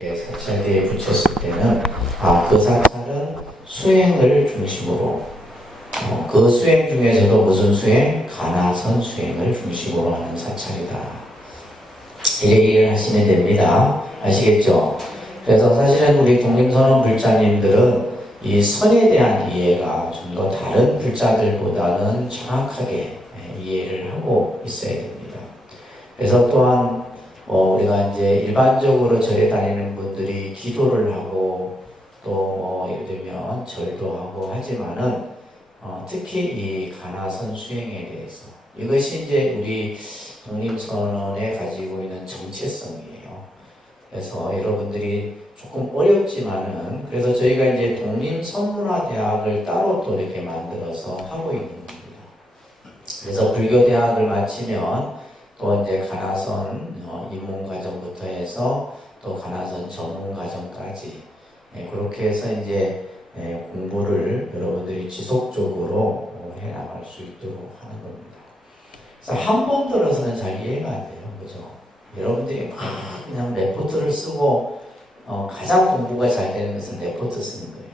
사찰대에 붙였을 때는 그 사찰은 수행을 중심으로 그 수행 중에서도 무슨 수행? 가나선 수행을 중심으로 하는 사찰이다. 이렇게 이해를 하시면 됩니다. 아시겠죠? 그래서 사실은 우리 독림선언 불자님들은 이 선에 대한 이해가 좀 더 다른 불자들보다는 정확하게 이해를 하고 있어야 됩니다. 그래서 또한 우리가 이제 일반적으로 절에 다니는 분들이 기도를 하고 또 예를 들면 절도 하고 하지만은 특히 이 가나선 수행에 대해서 이것이 이제 우리 독립선언에 가지고 있는 정체성이에요. 그래서 여러분들이 조금 어렵지만은 그래서 저희가 이제 독립선문화대학을 따로 또 이렇게 만들어서 하고 있는 겁니다. 그래서 불교대학을 마치면 또 이제 가나선 입문과정부터 해서 또 가나선 전문과정까지 그렇게 해서 이제 공부를 여러분들이 지속적으로 해나갈 수 있도록 하는 겁니다. 그래서 한 번 들어서는 잘 이해가 안 돼요. 그죠? 여러분들이 막 그냥 레포트를 쓰고 가장 공부가 잘 되는 것은 레포트 쓰는 거예요.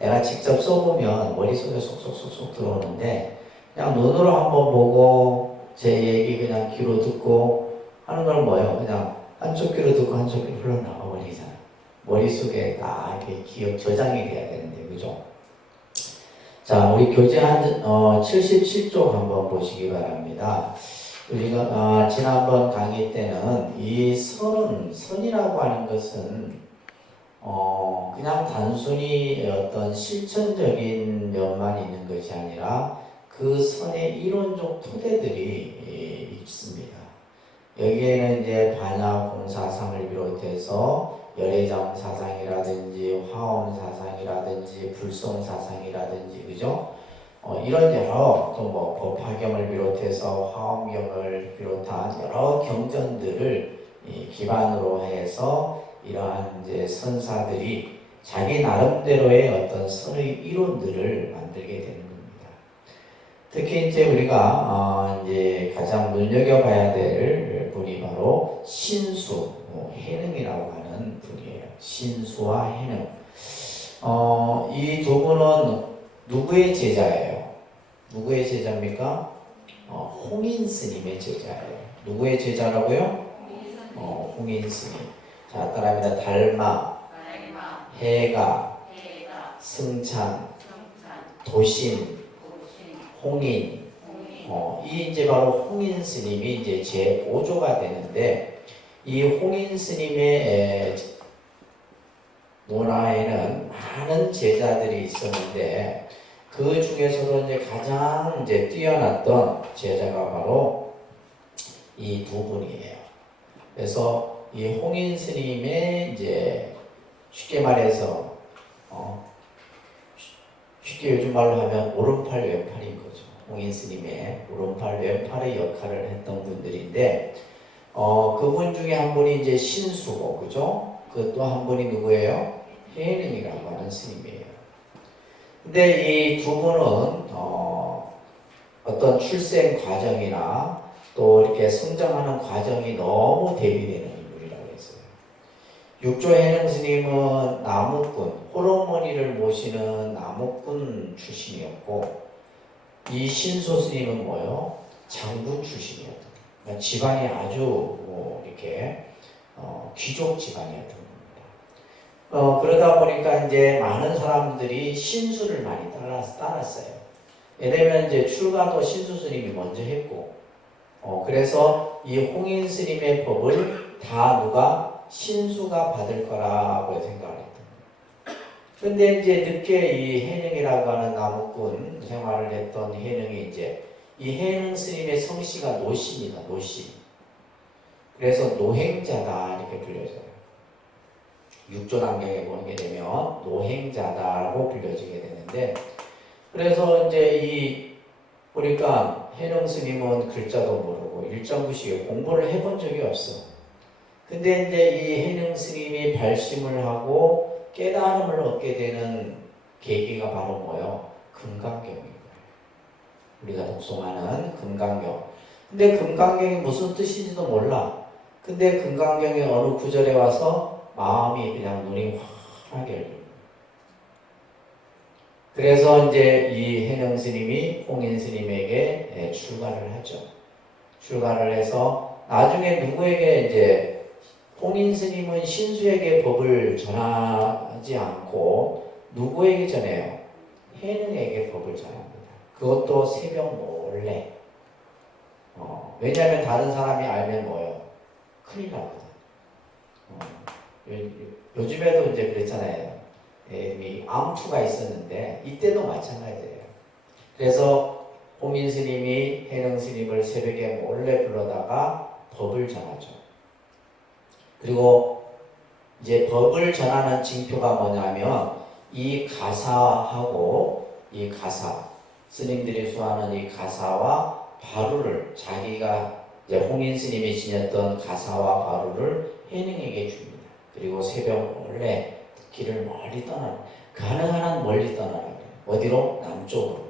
내가 직접 써보면 머릿속에 쏙쏙쏙쏙 들어오는데 그냥 눈으로 한번 보고 제 얘기 그냥 귀로 듣고 하는 건 뭐예요? 그냥 한쪽 귀로 듣고 한쪽 귀로 흘러나가 버리잖아요. 머릿속에 다 이렇게 기억 저장이 돼야 되는데, 그죠? 자, 우리 교재 77쪽 한번 보시기 바랍니다. 우리가 지난번 강의 때는 이 선이라고 하는 것은 그냥 단순히 어떤 실천적인 면만 있는 것이 아니라 그 선의 이론적 토대들이 있습니다. 여기에는 이제 반야 공사상을 비롯해서 열애장 사상이라든지 화엄 사상이라든지 불성 사상이라든지 그죠? 이런 여러 또 뭐 법화경을 비롯해서 화엄경을 비롯한 여러 경전들을 기반으로 해서 이러한 이제 선사들이 자기 나름대로의 어떤 선의 이론들을 만들게 되는 겁니다. 특히 이제 우리가 이제 가장 눈여겨봐야 될 분이 바로 신수, 해능이라고 하는 분이에요. 신수와 해능. 이 두 분은 누구의 제자예요? 누구의 제자입니까? 홍인 스님의 제자예요. 누구의 제자라고요? 홍인 스님. 자, 따라합니다. 달마, 해가, 승찬, 도신, 홍인. 이 이제 바로 홍인 스님이 이제 제 5조가 되는데 이 홍인 스님의 문화에는 많은 제자들이 있었는데 그 중에서도 이제 가장 이제 뛰어났던 제자가 바로 이 두 분이에요. 그래서 이 홍인 스님의 이제 쉽게 말해서 쉽게 요즘 말로 하면 오른팔 왼팔인 거죠. 홍인 스님의 오른팔 왼팔의 역할을 했던 분들인데 그분 중에 한 분이 이제 신수고 그죠? 그 또 한 분이 누구예요? 해능이라고 하는 스님이에요. 근데 이 두 분은 어떤 출생 과정이나 또 이렇게 성장하는 과정이 너무 대비되는 인물이라고 했어요. 육조 해능 스님은 나무꾼, 홀어머니를 모시는 나무꾼 출신이었고 이 신수 스님은 뭐예요? 장군 출신이었던 거예요. 그러니까 집안이 아주 이렇게 귀족 집안이었던 겁니다. 그러다 보니까 이제 많은 사람들이 신수를 많이 따랐어요. 왜냐면 이제 출가도 신수 스님이 먼저 했고 그래서 이 홍인 스님의 법을 다 누가 신수가 받을 거라고 생각을 했던 거예요. 그런데 이제 늦게 이 해능이라고 하는 나무꾼 생활을 했던 해능이 이제 이 해능 스님의 성씨가 노씨입니다. 노씨. 그래서 노행자다 이렇게 불려져요. 육조남경에 보게 되면 노행자다라고 불려지게 되는데 그래서 이제 이 보니까 해능 스님은 글자도 모르고 일정부시 공부를 해본 적이 없어. 근데 이제 이 해능 스님이 발심을 하고 깨달음을 얻게 되는 계기가 바로 뭐예요? 금강경입니다. 우리가 독송하는 금강경. 근데 금강경이 무슨 뜻인지도 몰라. 근데 금강경의 어느 구절에 와서 마음이 그냥 눈이 환하게 열립니다. 그래서 이제 이 해능 스님이 홍인 스님에게 출가를 하죠. 출가를 해서 나중에 누구에게 이제 홍인 스님은 신수에게 법을 전하지 않고 누구에게 전해요? 해능에게 법을 전합니다. 그것도 새벽 몰래. 왜냐하면 다른 사람이 알면 뭐예요? 큰일 나거든. 요즘에도 이제 그랬잖아요. 암투가 있었는데 이때도 마찬가지예요. 그래서 홍인 스님이 해능 스님을 새벽에 몰래 불러다가 법을 전하죠. 그리고 이제 법을 전하는 징표가 뭐냐면 이 가사하고 이 가사, 스님들이 수하는 이 가사와 바루를 자기가 이제 홍인 스님이 지녔던 가사와 바루를 해능에게 줍니다. 그리고 새벽 몰래 길을 멀리 떠나라. 가능한 한 멀리 떠나라 그래요. 어디로? 남쪽으로.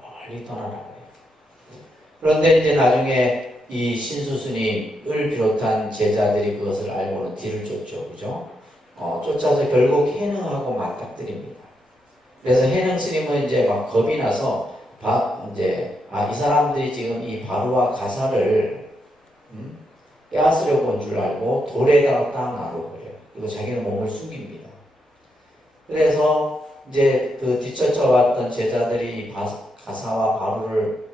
멀리 떠나라 그래요. 그런데 이제 나중에 이 신수스님을 비롯한 제자들이 그것을 알고는 뒤를 쫓죠. 그죠? 쫓아서 결국 해능하고 맞닥뜨립니다. 그래서 해능 스님은 이제 막 겁이 나서 이 사람들이 지금 이 바루와 가사를 빼앗으려고 온 줄 알고 돌에다가 딱 놔놓고요. 그리고 자기는 몸을 숨깁니다. 그래서 이제 그 뒤쫓아왔던 제자들이 이 가사와 바루를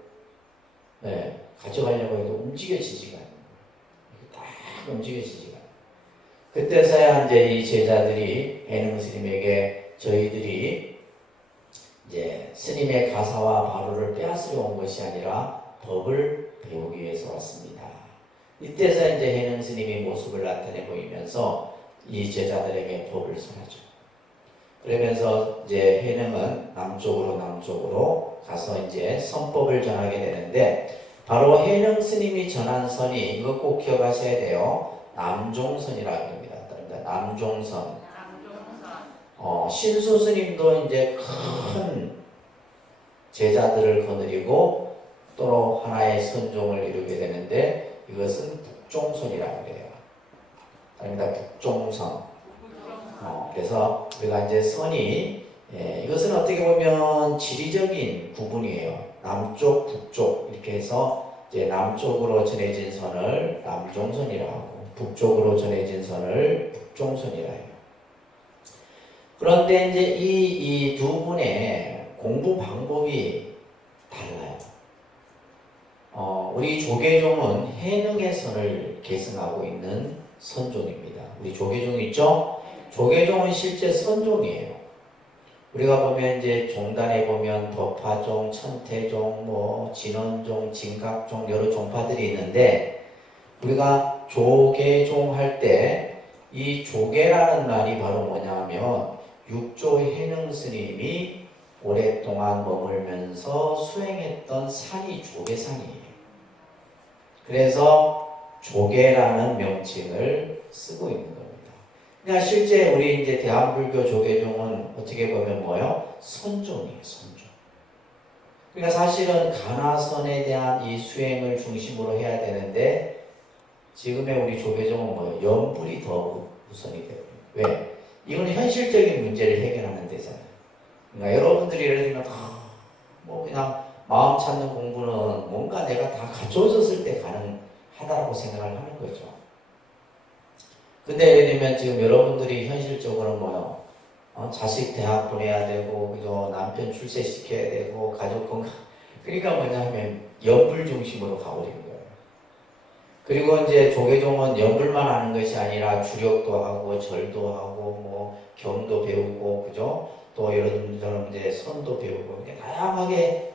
가져가려고 해도 움직여지지가 않는 거예요. 딱 움직여지지가 않아요. 그때서야 이제 이 제자들이 해능 스님에게 저희들이 이제 스님의 가사와 바루를 빼앗으려 온 것이 아니라 법을 배우기 위해서 왔습니다. 이때서 이제 해능 스님이 모습을 나타내 보이면서 이 제자들에게 법을 전하죠. 그러면서 이제 해능은 남쪽으로 가서 이제 선법을 전하게 되는데 바로 해능 스님이 전한 선이 이거 꼭 기억하셔야 돼요. 남종선이라고 합니다. 남종선. 신수 스님도 이제 큰 제자들을 거느리고 또 하나의 선종을 이루게 되는데 이것은 북종선이라고 해요. 아닙니다. 북종선. 그래서 우리가 이제 선이 이것은 어떻게 보면 지리적인 구분이에요. 남쪽, 북쪽 이렇게 해서 이제 남쪽으로 전해진 선을 남종선이라고 하고 북쪽으로 전해진 선을 북종선이라 해요. 그런데 이제 이 두 분의 공부 방법이 달라요. 우리 조계종은 해능의 선을 계승하고 있는 선종입니다. 우리 조계종 있죠? 조계종은 실제 선종이에요. 우리가 보면 이제 종단에 보면 법화종, 천태종, 진원종, 진각종 여러 종파들이 있는데 우리가 조계종 할 때 이 조계라는 말이 바로 뭐냐면 육조 해능 스님이 오랫동안 머물면서 수행했던 산이 조계산이에요. 그래서 조계라는 명칭을 쓰고 있는 겁니다. 그러니까 실제 우리 이제 대한불교 조계종은 어떻게 보면 뭐예요? 선종이에요, 선종. 그러니까 사실은 가나선에 대한 이 수행을 중심으로 해야 되는데 지금의 우리 조계종은 뭐예요? 연불이 더 우선이 돼요. 왜? 이건 현실적인 문제를 해결하는 데잖아요. 그러니까 여러분들이 예를 들면 그냥 마음 찾는 공부는 뭔가 내가 다 갖춰졌을 때 가능하다고 생각을 하는 거죠. 근데 예를 들면 지금 여러분들이 현실적으로 뭐요? 자식 대학 보내야 되고, 그죠? 남편 출세시켜야 되고, 가족 건강. 그러니까 뭐냐면 연불 중심으로 가버린 거예요. 그리고 이제 조계종은 연불만 하는 것이 아니라 주력도 하고, 절도 하고, 경도 배우고, 그죠? 또 여러분들처럼 이제 선도 배우고, 이렇게 다양하게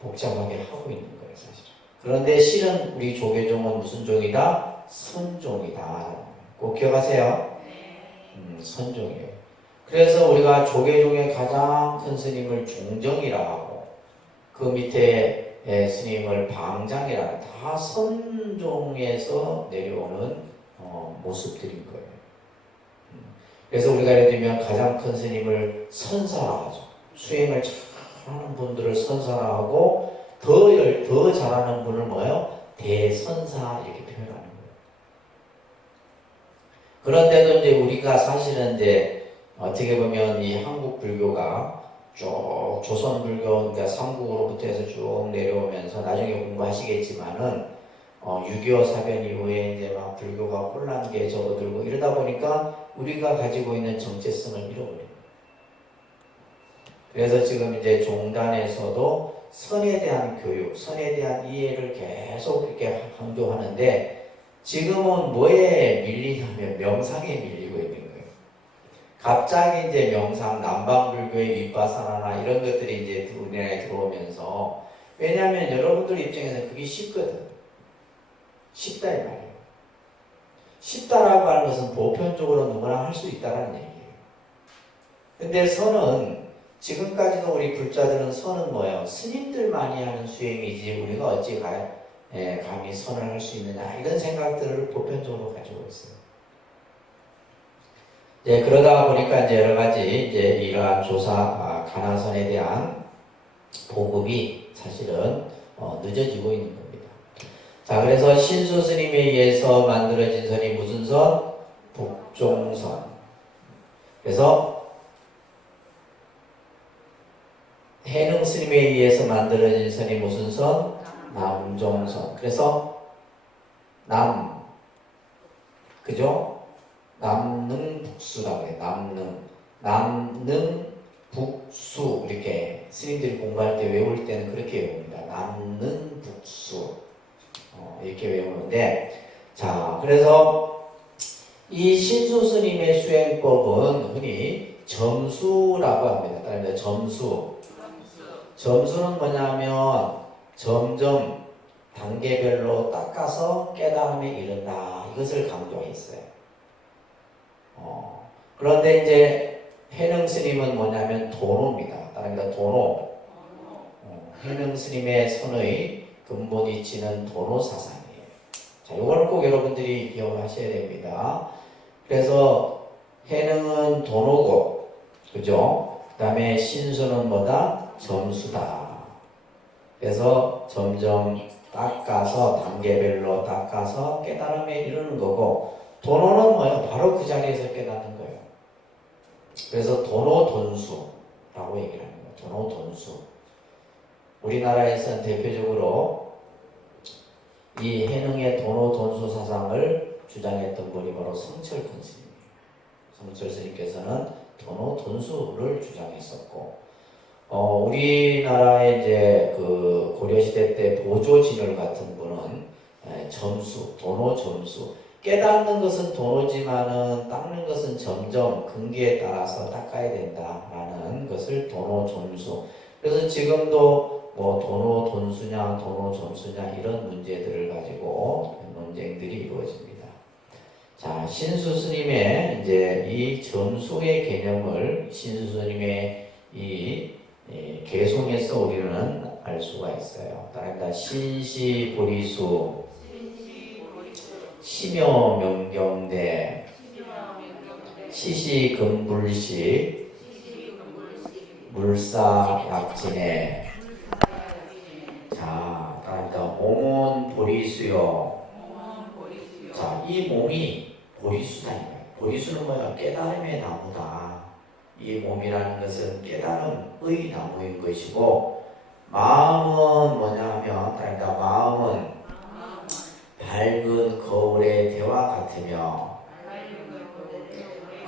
복잡하게 하고 있는 거예요, 사실. 그런데 실은 우리 조계종은 무슨 종이다? 선종이다. 꼭 기억하세요. 선종이에요. 그래서 우리가 조계종의 가장 큰 스님을 종정이라 하고 그 밑에 스님을 방장이라 다 선종에서 내려오는 모습들인 거예요. 그래서 우리가 예를 들면 가장 큰 스님을 선사라 하죠. 수행을 잘하는 분들을 선사라 하고 더 잘하는 분을 뭐예요? 대선사 이렇게 표현하는 거예요. 그런데도 이제 우리가 사실은 이제 어떻게 보면 이 한국 불교가 쭉 조선 불교, 그러니까 삼국으로부터 해서 쭉 내려오면서 나중에 공부하시겠지만은 6.25 사변 이후에 이제 막 불교가 혼란기에 접어들고 이러다 보니까 우리가 가지고 있는 정체성을 잃어버립니다. 그래서 지금 이제 종단에서도 선에 대한 교육, 선에 대한 이해를 계속 이렇게 강조하는데 지금은 뭐에 밀리냐면 명상에 밀리고 있는 거예요. 갑자기 이제 명상, 남방불교의 윗바사나나 이런 것들이 이제 우리나라에 들어오면서 왜냐하면 여러분들 입장에서는 그게 쉽거든. 쉽다 이 말이에요. 쉽다라고 하는 것은 보편적으로 누구나 할 수 있다는 얘기예요. 근데 선은 지금까지도 우리 불자들은 선은 뭐예요? 스님들만이 하는 수행이지 우리가 어찌 감히 선을 할 수 있느냐 이런 생각들을 보편적으로 가지고 있어요. 이제 그러다 보니까 이제 여러 가지 이제 이러한 조사 가나선에 대한 보급이 사실은 늦어지고 있는 겁니다. 자, 그래서 신수 스님에 의해서 만들어진 선이 무슨 선? 북종선. 그래서 해능 스님에 의해서 만들어진 선이 무슨 선? 남종선. 그래서 그죠? 남능북수라고 해요. 남능북수. 이렇게 스님들이 공부할 때 외울 때는 그렇게 외웁니다. 남능북수. 이렇게 외우는데, 자, 그래서 이 신수 스님의 수행법은 흔히 점수라고 합니다. 따라합니다. 점수는 뭐냐면 점점 단계별로 닦아서 깨달음에 이른다. 이것을 강조했어요. 그런데 이제 해능 스님은 뭐냐면 도노입니다. 따라합니다. 도노. 해능 스님의 선의 근본이 지는 도노 사상이에요. 자, 이걸 꼭 여러분들이 기억하셔야 됩니다. 그래서 해능은 도노고, 그죠? 그 다음에 신수는 뭐다? 점수다. 그래서 점점 닦아서 단계별로 닦아서 깨달음에 이르는 거고, 도노는 뭐예요? 바로 그 자리에서 깨닫는 거예요. 그래서 도노돈수라고 얘기를 하는 거예요. 도노돈수. 우리나라에서는 대표적으로 이 해능의 도노돈수 사상을 주장했던 분이 바로 성철큰 스님이에요. 성철 스님께서는 도노돈수를 주장했었고, 우리나라의 이제 그 고려시대 때 보조진을 같은 분은 점수, 도노 점수. 깨닫는 것은 도노지만은 닦는 것은 점점 근기에 따라서 닦아야 된다라는 것을 도노 점수. 그래서 지금도 뭐 도노 돈수냐, 도노 점수냐 이런 문제들을 가지고 논쟁들이 이루어집니다. 자, 신수 스님의 이제 이 점수의 개념을 신수 스님의 이 개송에서 우리는 알 수가 있어요. 따라합니다. 신시보리수, 심여명경대, 시시금불식, 물사약진해. 자, 따라합니다. 몸은 보리수요. 자, 이 몸이 보리수다. 보리수는 뭐야? 깨달음의 나무다. 이 몸이라는 것은 깨달음의 나무인 것이고, 마음은 뭐냐 하면, 따라합니다. 마음은 밝은 거울의 대와 같으며,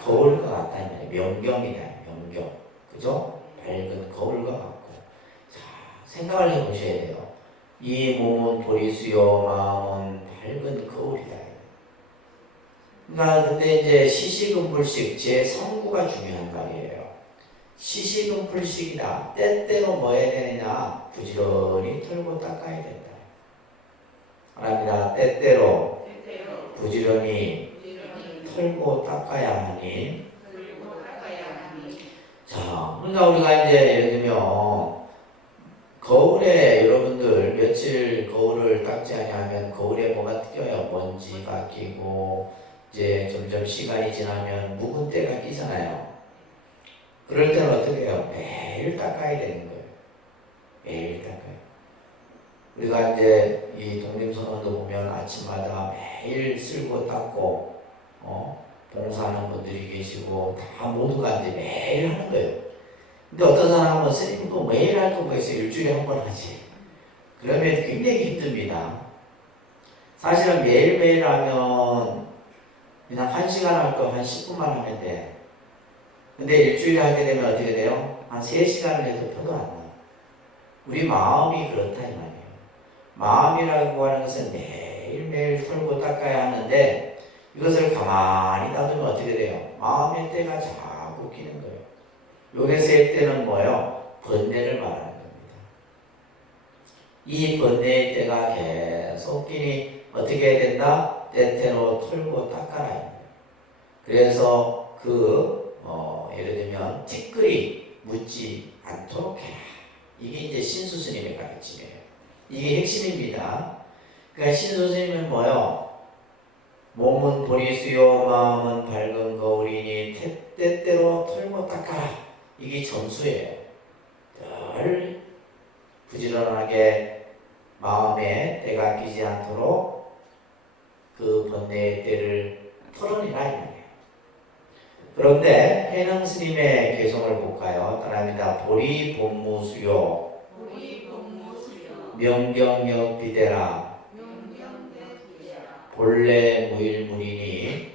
거울과 같다. 명경이다. 명경. 그죠? 밝은 거울과 같고. 자, 생각을 해보셔야 돼요. 이 몸은 보리수요, 마음은 밝은 거울이다. 그러니까 근데 이제 시시금불식 제3구가 중요한 말이에요. 시시금불식이다. 때때로 뭐 해야 되느냐? 부지런히 털고 닦아야 된다. 말합니다. 때때로 부지런히 털고 닦아야 하니. 자, 그러니까 우리가 이제 예를 들면 거울에 여러분들 며칠 거울을 닦지 않으면 거울에 뭐가 껴요? 먼지가 끼고 이제 점점 시간이 지나면 묵은 때가 끼잖아요. 그럴 때는 어떻게 해요? 매일 닦아야 되는 거예요. 매일 닦아요. 우리가 이제 이 독립선언도 보면 아침마다 매일 쓸고 닦고 봉사하는 분들이 계시고 다 모두가 이제 매일 하는 거예요. 근데 어떤 사람은 스님 뭐 매일 할 거 뭐 있어 일주일에 한 번 하지. 그러면 굉장히 힘듭니다. 사실은 매일매일 하면 그냥 1시간 할 거 한 10분만 하면 돼. 근데 일주일에 하게 되면 어떻게 돼요? 한 3시간을 해도 표도 안 나. 우리 마음이 그렇다 이 말이에요. 마음이라고 하는 것은 매일매일 털고 닦아야 하는데 이것을 가만히 놔두면 어떻게 돼요? 마음의 때가 자꾸 끼는 거예요. 여기서의 때는 뭐예요? 번뇌를 말하는 겁니다. 이 번뇌의 때가 계속 끼니 어떻게 해야 된다? 때때로 털고 닦아라. 그래서 예를 들면 티끌이 묻지 않도록 해라. 이게 이제 신수스님의 가르침이에요. 이게 핵심입니다. 그러니까 신수스님은 뭐예요? 몸은 보리수요 마음은 밝은 거울이니 때때로 털고 닦아라. 이게 점수예요. 늘 부지런하게 마음에 때가 끼지 않도록 그 번뇌의 때를 털어내라 이 말이에요. 그런데 해능 스님의 개성을 볼까요? 따라합니다. 보리 본무수요 명경역 비대라 본래 무일무리니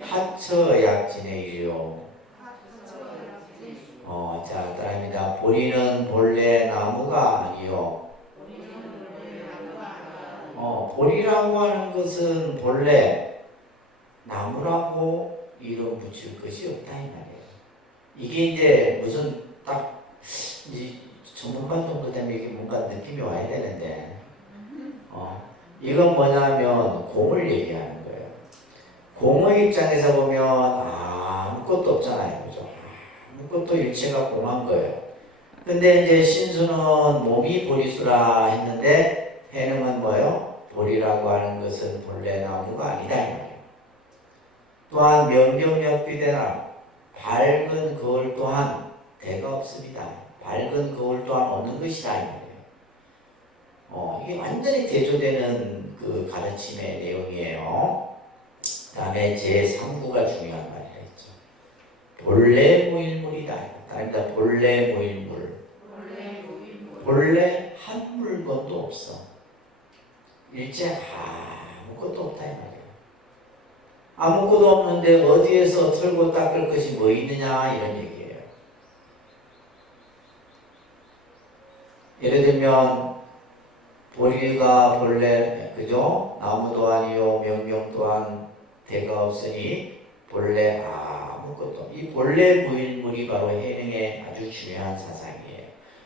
하처약진의 자, 따라합니다. 보리는 본래 나무가 아니요. 보리라고 하는 것은 본래 나무라고 이름 붙일 것이 없다 이 말이에요. 이게 이제 무슨 딱 이제 전문가 정도 되면 이게 뭔가 느낌이 와야 되는데, 이건 뭐냐면 공을 얘기하는 거예요. 공의 입장에서 보면 아무것도 없잖아요, 그죠? 아무것도 일체가 공한 거예요. 근데 이제 신수는 몸이 보리수라 했는데 해능은 뭐예요? 보리라고 하는 것은 본래 나무가 아니다 이 말이에요. 또한 명경역비대나 밝은 거울 또한 대가 없습니다. 밝은 거울 또한 없는 것이다 이 말이에요. 이게 완전히 대조되는 그 가르침의 내용이에요. 다음에 제3구가 중요한 말이라 했죠. 본래 무일물이다. 다릅니다. 본래 무일물. 본래 한 물건도 없어. 일체 아무것도 없다 이 말이에요. 아무것도 없는데 어디에서 털고 닦을 것이 뭐 있느냐 이런 얘기예요. 예를 들면 보리가 본래 그죠? 나무도 아니요 명령 또한 대가 없으니 본래 아무것도. 이 본래 무일물이 바로 해능의 아주 중요한 사상이에요.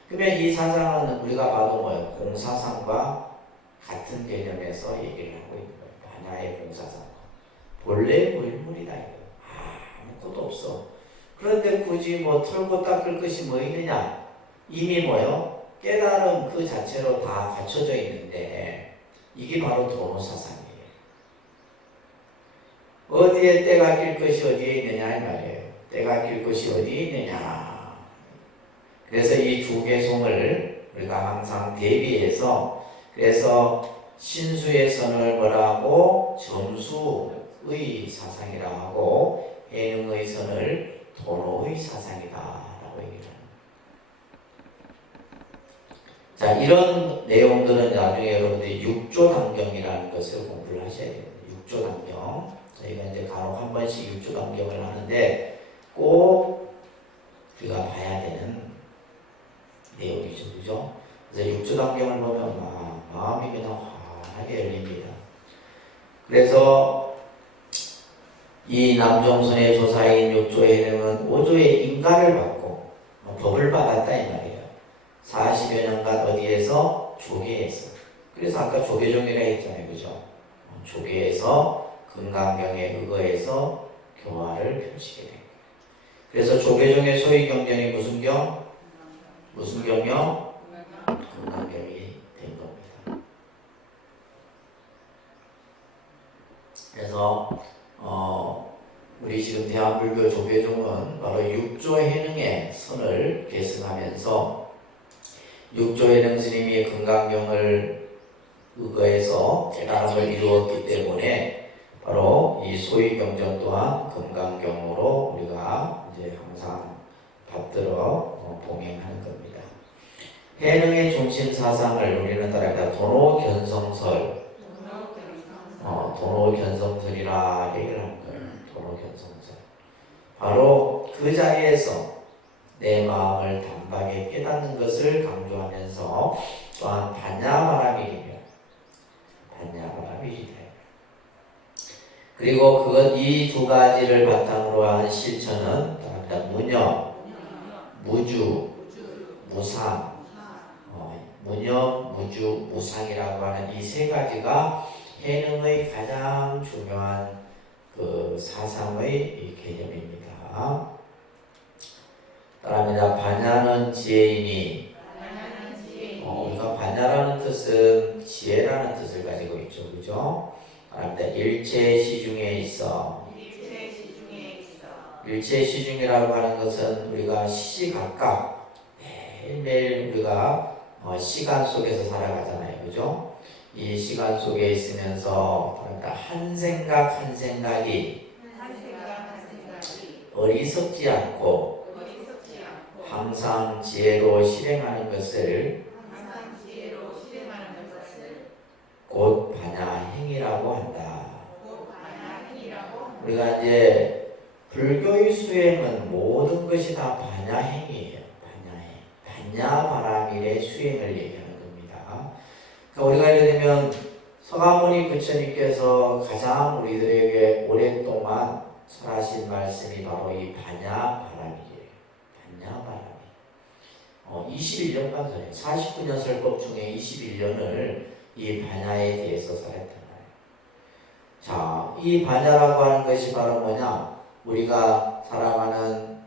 그러면 이 사상은 우리가 봐도 뭐예요? 공사상과 같은 개념에서 얘기를 하고 있는 거예요. 반야의 공사상. 본래 무일물이다 이거. 아무것도 없어. 그런데 굳이 뭐 털고 닦을 것이 뭐 있느냐? 이미 뭐요? 깨달음 그 자체로 다 갖춰져 있는데 이게 바로 도노사상이에요. 어디에 때가 낄 것이 어디에 있느냐 이 말이에요. 때가 낄 것이 어디에 있느냐. 그래서 이 두 개송을 우리가 항상 대비해서 그래서 신수의 선을 뭐라고 점수의 사상이라 하고 해능의 선을 도노의 사상이다 라고 얘기를 합니다. 자, 이런 내용들은 나중에 여러분들이 육조단경이라는 것을 공부를 하셔야 됩니다. 육조단경. 저희가 이제 간혹 한 번씩 육조단경을 하는데 꼭 우리가 봐야 되는 내용이죠. 그죠? 그래서 육조단경을 보면 마음이 그냥 환하게 열립니다. 그래서 이 남종선의 조사인 육조해능은 5조의 인가를 받고 법을 받았다 이 말이에요. 40여 년간 어디에서? 조계에서. 그래서 아까 조계종이라 했잖아요. 그죠? 조계에서 금강경에 의거해서 교화를 펼치게 된 거예요. 그래서 조계종의 소위 경전이 무슨 경? 무슨 경이요? 금강경이 된 겁니다. 그래서 우리 지금 대한불교 조계종은 바로 육조해능의 선을 계승하면서 육조해능 스님이 금강경을 의거해서 깨달음을 이루었기 때문에 바로 이 소위경전 또한 금강경으로 우리가 이제 항상 받들어 봉행하는 겁니다. 해능의 중심 사상을 우리는 따라합니다. 도노견성설, 도노견성설이라 얘기를 하는 거예요. 도노견성설. 바로 그 자리에서 내 마음을 단박에 깨닫는 것을 강조하면서 또한 반야바라밀이며 반야바라밀이다. 그리고 그것 이 두 가지를 바탕으로 한 실천은 무념, 무주, 무상, 무념, 무주, 무상이라고 하는 이 세 가지가 해능의 가장 중요한 그 사상의 이 개념입니다. 따라합니다. 반야는 지혜이니, 우리가 반야라는 뜻은 지혜라는 뜻을 가지고 있죠, 그죠? 따라합니다. 일체 시중에 있어. 일체 시중이라고 하는 것은 우리가 시시각각 매일매일 우리가 시간 속에서 살아가잖아요, 그죠? 이 시간 속에 있으면서 한 생각 한 생각이 어리석지 않고 항상 지혜로 실행하는 것을 곧 반야행이라고 한다. 우리가 이제 불교의 수행은 모든 것이 다 반야행이에요. 반야행. 반야바라밀의 수행을 얘기하는 겁니다. 그러니까 우리가 예를 들면 서가모니 부처님께서 가장 우리들에게 오랫동안 설하신 말씀이 바로 이 반야바라밀이에요. 반야바라밀. 21년간 전에 49년 설법 중에 21년을 이 반야에 대해서 설했단 말이에요. 자, 이 반야라고 하는 것이 바로 뭐냐? 우리가 살아가는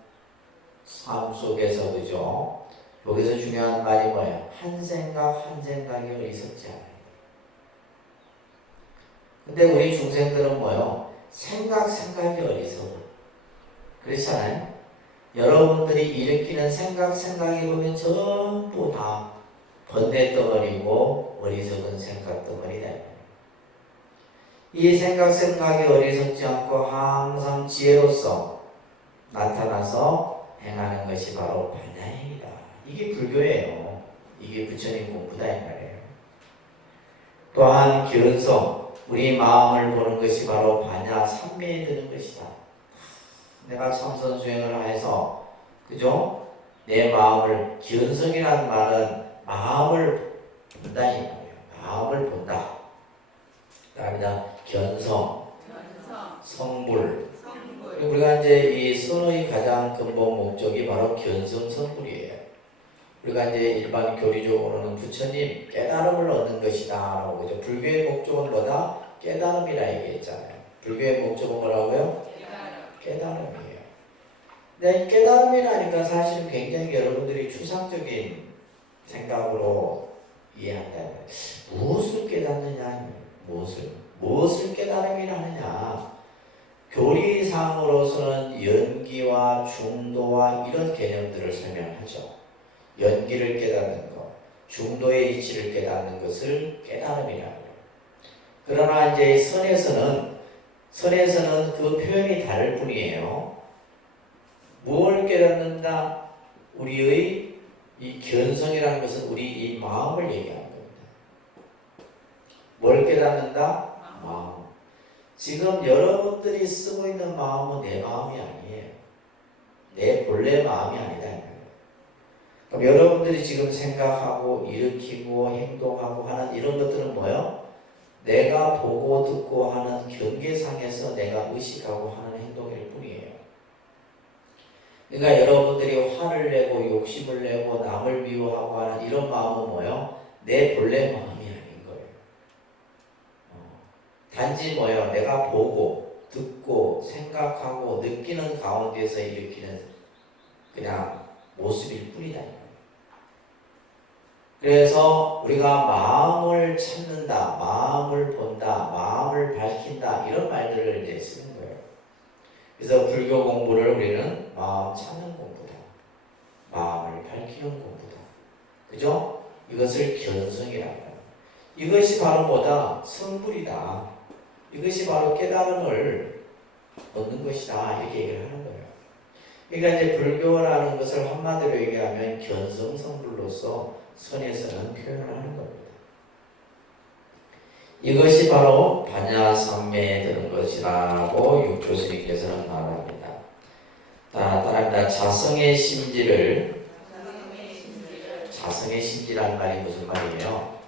삶 속에서, 그죠? 여기서 중요한 말이 뭐예요? 한 생각 한 생각이 어리석지 않아요. 근데 우리 중생들은 뭐예요? 생각이 어리석어. 그렇잖아요? 여러분들이 일으키는 생각이 보면 전부 다 번뇌덩어리고 어리석은 생각덩어리다. 이 생각이 어리석지 않고 항상 지혜로서 나타나서 행하는 것이 바로 반야행이다. 이게 불교예요. 이게 부처님 공부다 이 말이에요. 또한 견성, 우리 마음을 보는 것이 바로 반야 삼매에 드는 것이다. 내가 참선수행을 해서, 그죠? 내 마음을, 견성이라는 말은 마음을 본다 이 말이에요. 마음을 본다. 그다음에 견성, 성불. 우리가 이제 이 선의 가장 근본 목적이 바로 견성 성불이에요. 우리가 이제 일반 교리적으로는 부처님 깨달음을 얻는 것이다라고 그죠? 불교의 목적은 뭐다? 깨달음이라 얘기했잖아요. 불교의 목적은 뭐라고요? 깨달음이에요. 근데 깨달음이라니까 사실은 굉장히 여러분들이 추상적인 생각으로 이해한다면 무엇을 깨닫느냐, 무엇을 깨달음이라 하느냐. 교리상으로서는 연기와 중도와 이런 개념들을 설명하죠. 연기를 깨닫는 것, 중도의 이치를 깨닫는 것을 깨달음이라고 해요. 그러나 이제 선에서는 그 표현이 다를 뿐이에요. 무엇을 깨닫는다? 우리의 이 견성이라는 것은 우리 이 마음을 얘기하는 겁니다. 뭘 깨닫는다? 마음. 지금 여러분들이 쓰고 있는 마음은 내 마음이 아니에요. 내 본래 마음이 아니다. 그럼 여러분들이 지금 생각하고 일으키고 행동하고 하는 이런 것들은 뭐예요? 내가 보고 듣고 하는 경계상에서 내가 의식하고 하는 행동일 뿐이에요. 그러니까 여러분들이 화를 내고 욕심을 내고 남을 미워하고 하는 이런 마음은 뭐예요? 내 본래 마음이 아닌 거예요. 단지 뭐예요? 내가 보고 듣고 생각하고 느끼는 가운데서 일으키는 그냥 모습일 뿐이다. 그래서 우리가 마음을 찾는다, 마음을 본다, 마음을 밝힌다 이런 말들을 이제 쓰는 거예요. 그래서 불교 공부를 우리는 마음 찾는 공부다, 마음을 밝히는 공부다, 그죠? 이것을 견성이라고 해요. 이것이 바로 뭐다? 성불이다. 이것이 바로 깨달음을 얻는 것이다. 이렇게 얘기를 하는 거예요. 그러니까 이제 불교라는 것을 한마디로 얘기하면 견성성불로서 선에서는 표현을 하는 겁니다. 이것이 바로 반야삼매에 드는 것이라고 육조스님께서는 말합니다. 따라합니다. 자성의 심지를, 자성의 심지라는 말이 무슨 말이에요?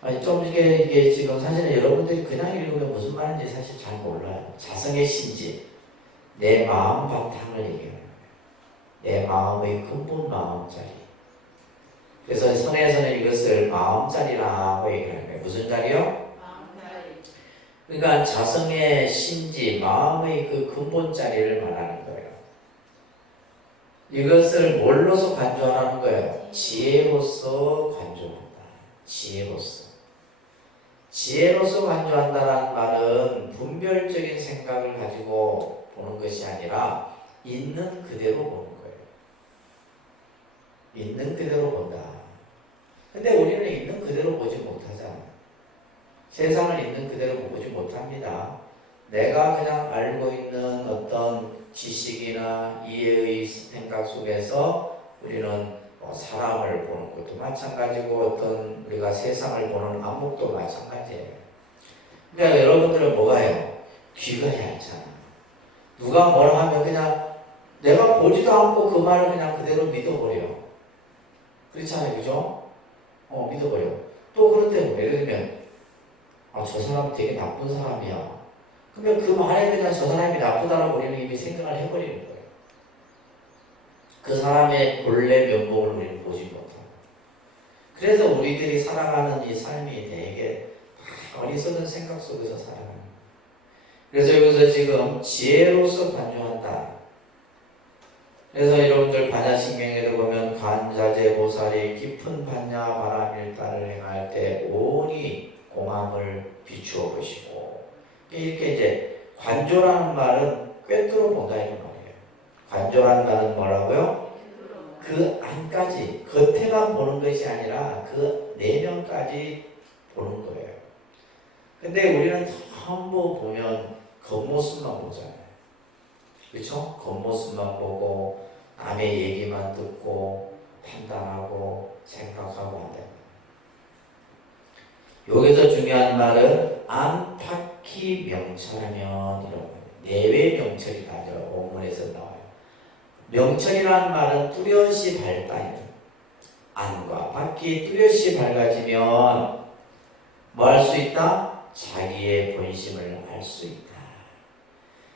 아니 좀 이게 지금 사실은 여러분들이 그냥 읽으면 무슨 말인지 사실 잘 몰라요. 자성의 심지, 내 마음 바탕을 얘기해요. 내 마음의 근본 마음자리. 그래서 선에서는 이것을 마음자리라고 얘기하는 거예요. 무슨 자리요? 마음자리. 그러니까 자성의 심지, 마음의 그 근본 자리를 말하는 거예요. 이것을 뭘로서 간주하라는 거예요? 지혜로서 간주한다. 지혜로서. 지혜로서 간주한다는 말은 분별적인 생각을 가지고 보는 것이 아니라 있는 그대로 보는 거예요. 있는 그대로 본다. 근데 우리는 있는 그대로 보지 못하잖아. 세상을 있는 그대로 보지 못합니다. 내가 그냥 알고 있는 어떤 지식이나 이해의 생각 속에서 우리는 사람을 보는 것도 마찬가지고 어떤 우리가 세상을 보는 안목도 마찬가지예요. 그러니까 여러분들은 뭐가 해요? 귀가 얇잖아. 누가 뭘 하면 그냥 내가 보지도 않고 그 말을 그냥 그대로 믿어버려. 그렇잖아요. 그죠? 믿어버려. 또 그런데 예를 들면 저 사람 되게 나쁜 사람이야. 그러면 그 말에 그냥 저 사람이 나쁘다라고 우리는 이미 생각을 해버리는 거예요. 그 사람의 본래 면목을 우리는 보지 못하고. 그래서 우리들이 살아가는 이 삶이 되게 어리석은 생각 속에서 살아가는 거예요. 그래서 여기서 지금 지혜로서 관조한다. 그래서 여러분들 반야신경에도 보면 간자재보살이 깊은 반야 바람일단을 행할 때 온이 공함을 비추어 보시고, 이렇게 이제 관조라는 말은 꿰뚫어 본다 이런 말이에요. 관조라는 말은 뭐라고요? 그 안까지 겉에만 보는 것이 아니라 그 내면까지 보는 거예요. 근데 우리는 전부 보면 겉모습만 보잖아요. 그렇죠? 겉모습만 보고 남의 얘기만 듣고 판단하고 생각하고 한다. 여기서 중요한 말은 안팎이 명철하면 이런 거예요. 내외 명철이다. 원문에서 나와요. 명철이라는 말은 뚜렷이 밝다. 안과 밖이 뚜렷이 밝아지면 뭐 할 수 있다? 자기의 본심을 알 수 있다.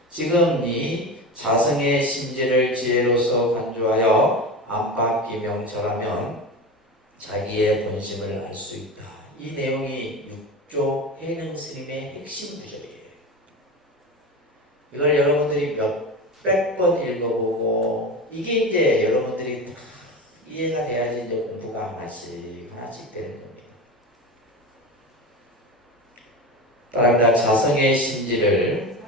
지금 이 자성의 심지를 지혜로서 간주하여 안팎이 명철하면 자기의 본심을 알 수 있다. 이 내용이 육조 해능 스님의 핵심 구절이에요. 이걸 여러분들이 몇백 번 읽어보고 이게 이제 여러분들이 다 이해가 돼야지 이제 공부가 하나씩 되는 겁니다. 따라합니다. 자성의 심지를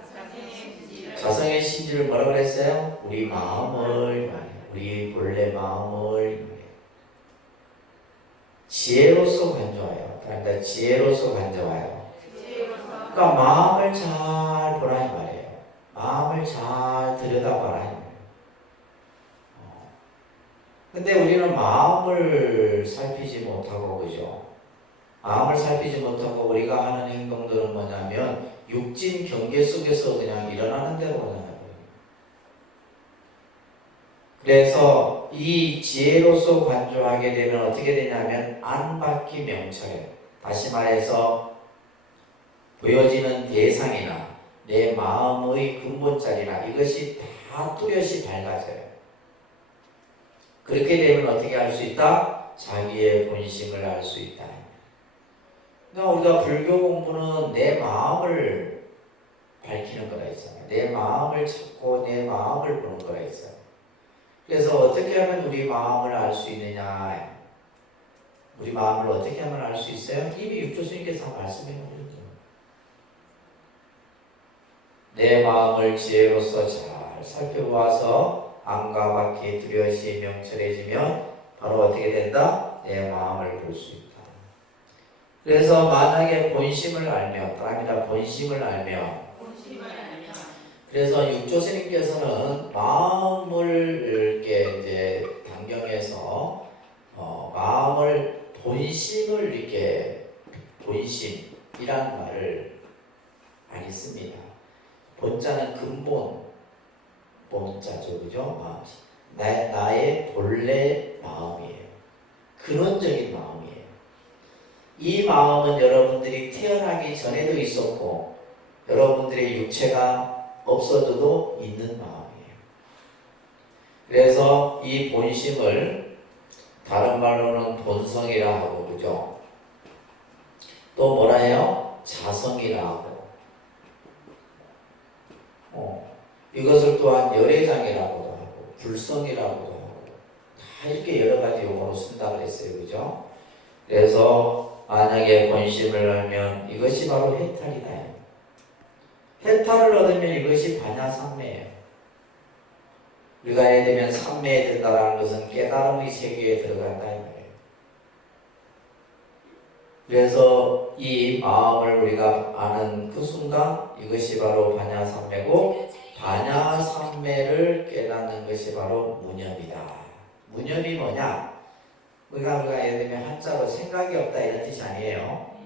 뭐라고 그랬어요? 우리 마음을, 우리 본래 마음을 지혜로서 간주하여. 따라합니다. 지혜로서 간주하여. 그러니까 마음을 잘 보라 이 말이에요. 마음을 잘 들여다봐라 이 말이에요. 근데 우리는 마음을 살피지 못하고, 그죠? 마음을 살피지 못하고 우리가 하는 행동들은 뭐냐면 육진 경계 속에서 그냥 일어나는 대로 그냥 해요. 그래서 이 지혜로서 관조하게 되면 어떻게 되냐면 안팎이 명철해요. 다시 말해서 보여지는 대상이나 내 마음의 근본자리나 이것이 다 뚜렷이 밝아져요. 그렇게 되면 어떻게 할 수 있다? 자기의 본심을 알 수 있다. 그러니까 우리가 불교 공부는 내 마음을 밝히는 거라 있잖아요. 내 마음을 찾고 내 마음을 보는 거라 있어요. 그래서 어떻게 하면 우리 마음을 알 수 있느냐? 우리 마음을 어떻게 하면 알 수 있어요? 이미 육조스님께서 말씀해 놓으셨죠. 내 마음을 지혜로서 잘 살펴보아서 안과 밖이 뚜렷이 명철해지면 바로 어떻게 된다? 내 마음을 볼 수 있다. 그래서 만약에 본심을 알며, 따라합니다. 본심을 알며. 그래서 육조스님께서는 마음을 이렇게 이제 단경해서 마음을 본심을 이렇게 본심이란 말을 많이 씁니다. 본자는 근본, 본자죠, 그죠? 마음. 나의 본래 마음이에요. 근원적인 마음이에요. 이 마음은 여러분들이 태어나기 전에도 있었고, 여러분들의 육체가 없어져도 있는 마음이에요. 그래서 이 본심을 다른 말로는 본성이라 하고, 그죠? 또 뭐라 해요? 자성이라 하고. 이것을 또한 열애장이라고도 하고, 불성이라고도 하고, 다 이렇게 여러 가지 용어로 쓴다 그랬어요. 그죠? 그래서 만약에 본심을 알면 이것이 바로 해탈이다. 해탈을 얻으면 이것이 반야삼매예요. 우리가 예를 들면 삼매에 든다는 것은 깨달음의 세계에 들어간다 이 말이에요. 그래서 이 마음을 우리가 아는 그 순간 이것이 바로 반야삼매고, 반야삼매를 깨닫는 것이 바로 무념이다. 무념이 뭐냐? 우리가 예를 들면 한자로 생각이 없다 이런 뜻이 아니에요.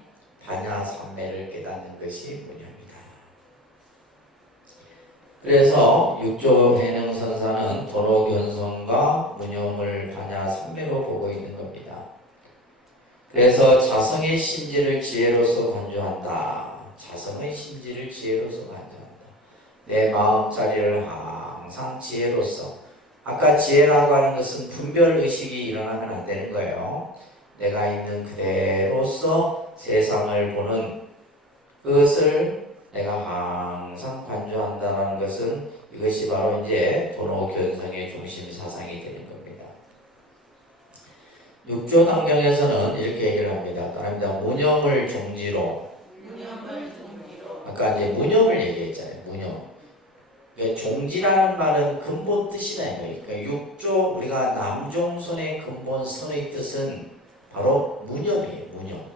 반야삼매를 깨닫는 것이 무념이다. 그래서 육조 해능선사는 도로견성과 무념을 반야삼매로 보고 있는 겁니다. 그래서 자성의 심지를 지혜로서 간주한다. 자성의 심지를 지혜로서 간주한다. 내 마음자리를 항상 지혜로서, 아까 지혜라고 하는 것은 분별의식이 일어나면 안 되는 거예요. 내가 있는 그대로서 세상을 보는 그것을 내가 항상 관조한다는 것은 이것이 바로 이제 도노견성의 중심 사상이 되는 겁니다. 육조당경에서는 이렇게 얘기를 합니다. 따릅니다. 무념을 종지로. 아까 이제 무념을 얘기했잖아요. 무념. 그러니까 종지라는 말은 근본 뜻이다. 그러니까 육조, 우리가 남종선의 근본 선의 뜻은 바로 무념이에요. 무념.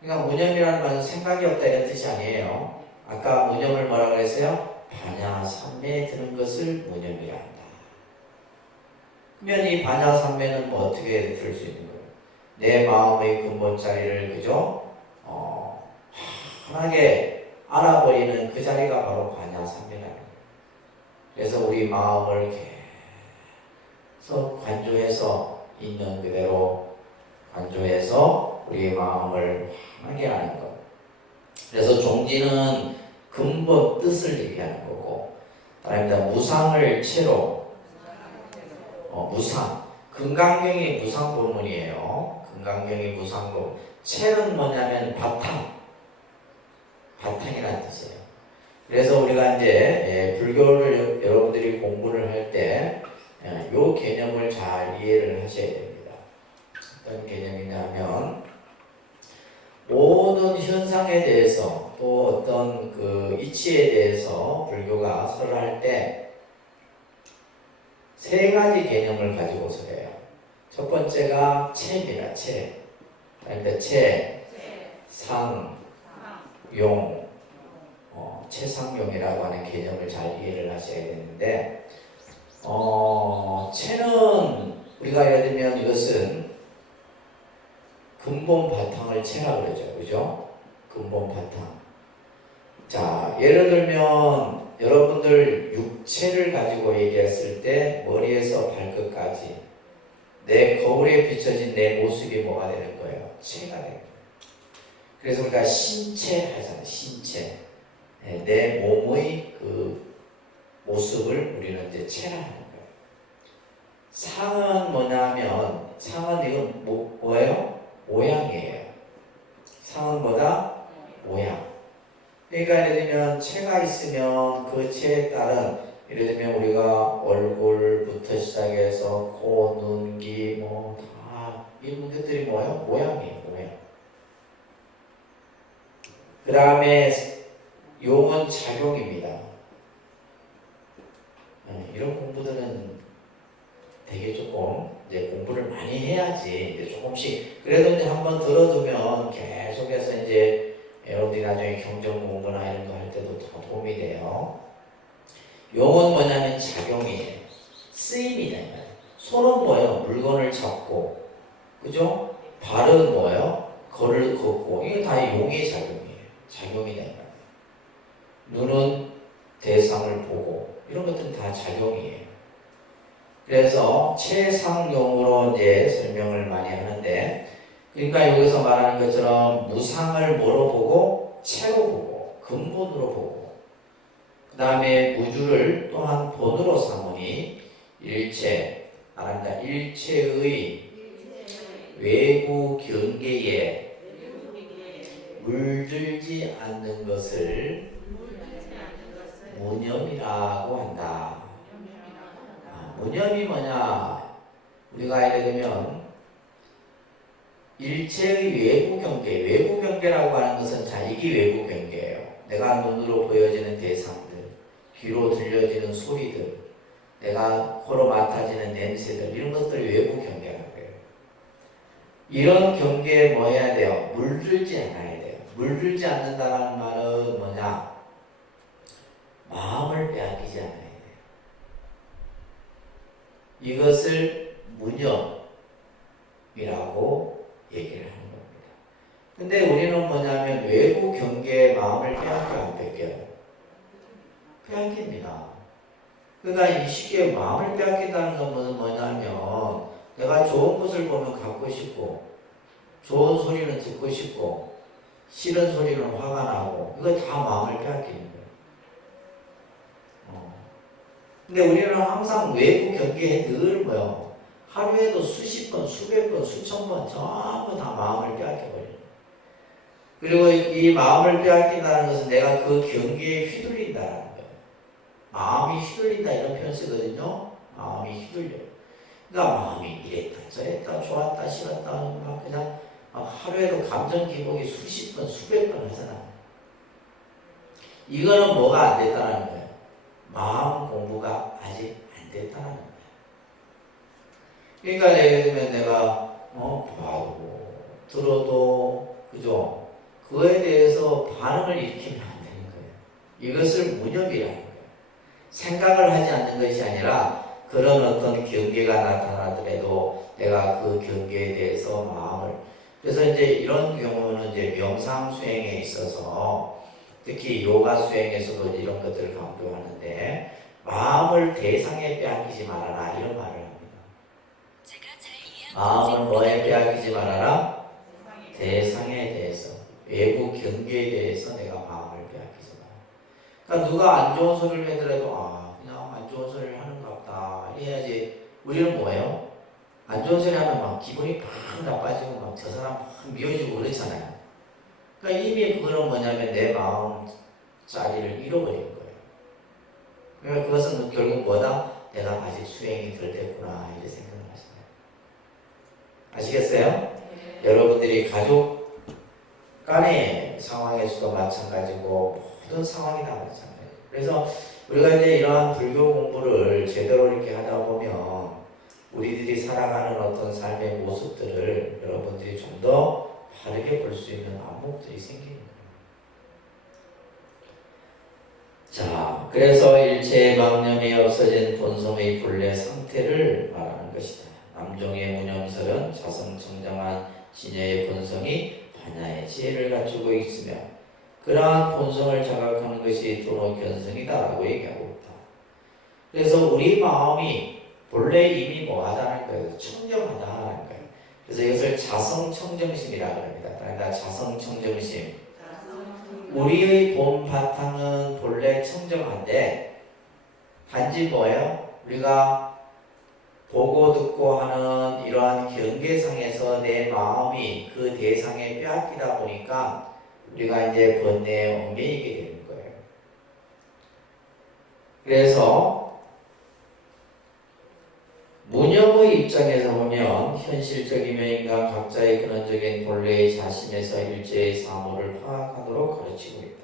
그러니까 무념이라는 말은 생각이 없다 이런 뜻이 아니에요. 아까 무념을 뭐라고 했어요? 반야삼매에 드는 것을 무념이라 한다. 그러면 이 반야삼매는 뭐 어떻게 들 수 있는 거예요? 내 마음의 근본 자리를 그죠? 환하게 알아버리는 그 자리가 바로 반야삼매라는 거예요. 그래서 우리 마음을 계속 관조해서 있는 그대로 관조해서 우리 마음을 환하게 하는 것. 그래서 종지는 근본 뜻을 얘기하는 거고, 다릅니다. 무상을 채로, 무상. 금강경이 무상 본문이에요. 금강경이 무상 본문. 채는 뭐냐면 바탕이라는 뜻이에요. 그래서 우리가 이제 불교를 여러분들이 공부를 할 때 이 개념을 잘 이해를 하셔야 됩니다. 어떤 개념이냐 하면, 모든 현상에 대해서 또 어떤 그 이치에 대해서 불교가 설할 때 세 가지 개념을 가지고서 해요. 첫 번째가 체입니다. 체. 그러니까 체, 상, 용, 체상용이라고 하는 개념을 잘 이해를 하셔야 되는데, 체는 우리가 예를 들면 이것은 근본 바탕을 체라고 그러죠. 그죠? 근본 바탕. 자, 예를 들면 여러분들 육체를 가지고 얘기했을 때 머리에서 발끝까지 내 거울에 비춰진 내 모습이 뭐가 되는 거예요? 체가 되는 거예요. 그래서 우리가 신체 하잖아요. 신체. 내 몸의 그 모습을 우리는 이제 체라는 거예요. 상은 뭐냐면, 상은 이건 뭐예요? 모양이에요. 상은 뭐다? 모양. 그러니까 예를 들면 체가 있으면 그 체에 따른, 예를 들면 우리가 얼굴부터 시작해서 코, 눈, 귀 뭐 다 이 것들이 뭐예요? 모양이에요. 모양. 그 다음에 용은 작용입니다. 이런 공부들은 되게 조금 이제 공부를 많이 해야지 이제 조금씩 그래도 이제 한번 들어두면 계속해서 이제 여러분들이 나중에 경정 공부나 이런 거 할 때도 더 도움이 돼요. 용은 뭐냐면 작용이에요. 쓰임이다. 손은 뭐예요? 물건을 잡고, 그죠? 발은 뭐예요? 걸을 걷고, 이게 다 용의 작용이에요. 작용이다. 눈은 대상을 보고, 이런 것들은 다 작용이에요. 그래서 최상용으로 이제 설명을 많이 하는데, 그러니까 여기서 말하는 것처럼 무상을 뭐로 보고, 채로 보고, 근본으로 보고, 그 다음에 우주를 또한 본으로 삼으니 일체, 말합니다. 일체의 외부 경계에 물들지 않는 것을 무념이라고 한다. 무념이 뭐냐? 우리가 알게 되면 일체의 외부 경계, 외부 경계라고 하는 것은 자, 이게 외부 경계예요. 내가 눈으로 보여지는 대상들, 귀로 들려지는 소리들, 내가 코로 맡아지는 냄새들, 이런 것들이 외부 경계라고 해요. 이런 경계에 뭐 해야 돼요? 물들지 않아야 돼요. 물들지 않는다는 말은 뭐냐? 마음을 빼앗기지 않아야 돼요. 이것을 무념이라고 얘기를 하는 겁니다. 근데 우리는 뭐냐면 외부 경계에 마음을 빼앗겨 안 뺏겨요? 빼앗깁니다. 그러니까 이 쉽게 마음을 빼앗긴다는 건 뭐냐면 내가 좋은 것을 보면 갖고 싶고 좋은 소리는 듣고 싶고 싫은 소리는 화가 나고 이거 다 마음을 빼앗기는 거예요. 근데 우리는 항상 외부 경계에 늘 뭐요? 하루에도 수십 번, 수백 번, 수천 번 전부 다 마음을 빼앗겨버려요. 그리고 이 마음을 빼앗긴다는 것은 내가 그 경계에 휘둘린다는 거예요. 마음이 휘둘린다 이런 표현 쓰거든요. 마음이 휘둘려요. 그러니까 마음이 이랬다 저랬다 좋았다 싫었다 막 그냥 하루에도 감정 기복이 수십 번, 수백 번 하잖아요. 이거는 뭐가 안 됐다는 거예요. 마음 공부가 아직 안 됐다는 거예요. 그러니까 예를 들면 내가 봐도 들어도 그죠? 그거에 대해서 반응을 일으키면 안 되는 거예요. 이것을 무념이라는 거예요. 생각을 하지 않는 것이 아니라 그런 어떤 경계가 나타나더라도 내가 그 경계에 대해서 마음을 그래서 이제 이런 경우는 이제 명상 수행에 있어서 특히 요가 수행에서도 이런 것들을 강조하는데 마음을 대상에 빼앗기지 말아라 이런 말을 합니다. 마음을 뭐에 빼앗기지 말아라? 대상에 대해서 외부 경계에 대해서 내가 마음을 빼앗기지 마라. 그러니까 누가 안 좋은 소리를 하더라도 그냥 안 좋은 소리를 하는가 보다 해야지. 우리는 뭐예요? 안 좋은 소리 하면 막 기분이 팍 나빠지고 막 저 사람 팍 미워지고 그렇잖아요. 그러니까 이미 그거는 뭐냐면 내 마음 자리를 잃어버린 거예요. 그러니까 그것은 결국 뭐다? 내가 아직 수행이 덜 됐구나 이렇게 생각을 하시나요? 아시겠어요? 여러분들이 가족 간의 상황에서도 마찬가지고 모든 상황이 다 마찬가지예요. 그래서 우리가 이제 이러한 불교 공부를 제대로 이렇게 하다 보면 우리들이 살아가는 어떤 삶의 모습들을 여러분들이 좀 더 바르게 볼 수 있는 안목들이 생기는 거예요. 자, 그래서 일체의 망념이 없어진 본성의 본래 상태를 말하는 것이다. 남종의 무념설은 자성청정한 진여의 본성이 반야의 지혜를 갖추고 있으며 그러한 본성을 자각하는 것이 도로 견성이다라고 얘기하고 있다. 그래서 우리 마음이 본래 이미 뭐하다는 거예요? 청정하다는 거예요. 그래서 이것을 자성청정심이라고 합니다. 그러니까 자성청정심. 우리의 본 바탕은 본래 청정한데 단지 뭐예요? 우리가 보고 듣고 하는 이러한 경계상에서 내 마음이 그 대상에 빼앗기다 보니까 우리가 이제 번뇌에 옮기게 되는 거예요. 그래서 무념의 입장에서 보면 현실적이며 인간 각자의 근원적인 본래의 자신에서 일제의 사물을 파악하도록 가르치고 있다.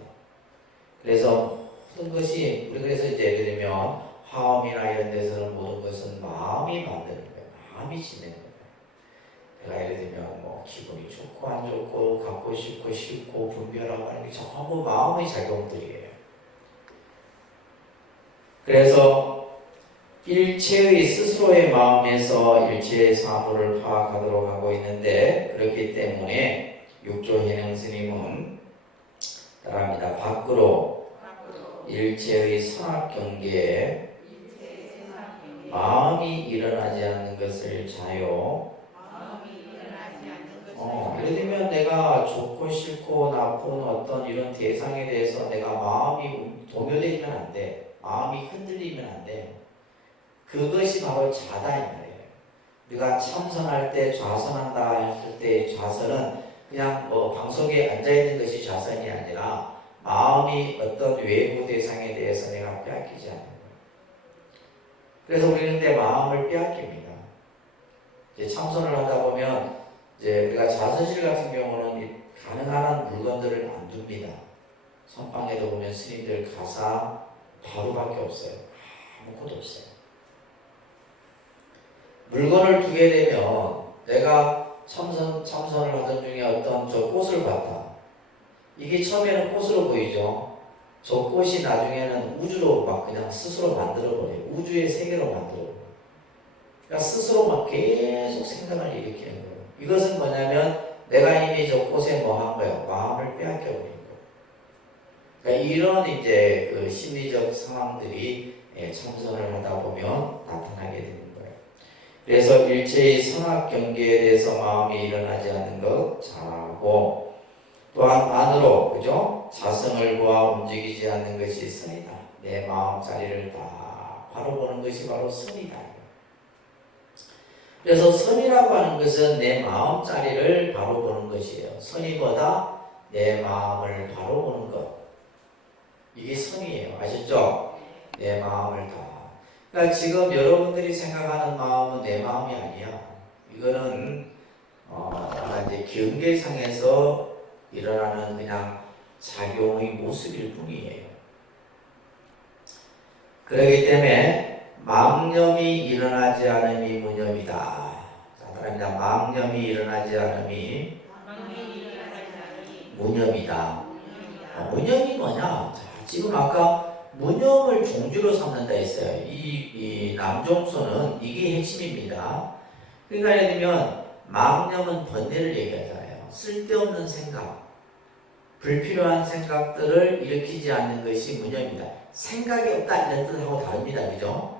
그래서 모든 것이 우리 그래서 이제 예를 들면 화엄이나 이런 데서는 모든 것은 마음이 만드는 거예요. 마음이 지는 거예요. 내가 예를 들면 뭐 기분이 좋고 안 좋고 갖고 싶고 싫고 분별하고 하는 게 전부 마음의 작용들이에요. 그래서 일체의 스스로의 마음에서 일체의 사물을 파악하도록 하고 있는데, 그렇기 때문에 육조현영 스님은 따라합니다. 밖으로 일체의 선악경계에 마음이 일어나지 않는 것을 자요. 예를 들면 내가 좋고 싫고 나쁜 어떤 이런 대상에 대해서 내가 마음이 동요되면 안 돼. 마음이 흔들리면 안 돼. 그것이 바로 자다 이 말이에요. 우리가 참선할 때 좌선한다 했을 때 좌선은 그냥 뭐 방석에 앉아있는 것이 좌선이 아니라 마음이 어떤 외부 대상에 대해서 내가 빼앗기지 않는 거예요. 그래서 우리는 내 마음을 빼앗깁니다. 이제 참선을 하다 보면 이제 우리가 자선실 같은 경우는 가능한 한 물건들을 안 둡니다. 선방에도 보면 스님들 가사 바로밖에 없어요. 아무것도 없어요. 물건을 두게 되면 내가 참선을 하던 중에 어떤 저 꽃을 봤다. 이게 처음에는 꽃으로 보이죠. 저 꽃이 나중에는 우주로 막 그냥 스스로 만들어버려요. 우주의 세계로 만들어버려요. 그러니까 스스로 막 계속 생각을 일으키는 거예요. 이것은 뭐냐면 내가 이미 저 꽃에 뭐 한 거예요? 마음을 빼앗겨버린 거예요. 그러니까 이런 이제 그 심리적 상황들이 참선을 하다 보면 나타나게 되는 거예요. 그래서 일체의 선악경계에 대해서 마음이 일어나지 않는 것 잘하고, 또한 안으로 그죠? 자성을 보아 움직이지 않는 것이 선이다. 내 마음자리를 다 바로 보는 것이 바로 선이다. 그래서 선이라고 하는 것은 내 마음자리를 바로 보는 것이에요. 선이 뭐다? 내 마음을 바로 보는 것. 이게 선이에요. 아셨죠? 내 마음을 다. 그러니까 지금 여러분들이 생각하는 마음은 내 마음이 아니야. 이거는 이제 경계상에서 일어나는 그냥 작용의 모습일 뿐이에요. 그렇기 때문에 망념이 일어나지 않음이 무념이다. 자, 따라합니다. 망념이 일어나지 않음이 무념이다. 무념이 뭐냐? 자, 지금 아까 무념을 종주로 삼는다 했어요. 이 남종소는 이게 핵심입니다. 그러니까 예를 들면 망념은 번뇌를 얘기하잖아요. 쓸데없는 생각, 불필요한 생각들을 일으키지 않는 것이 무념이다. 생각이 없다 이런 뜻하고 다릅니다. 그죠?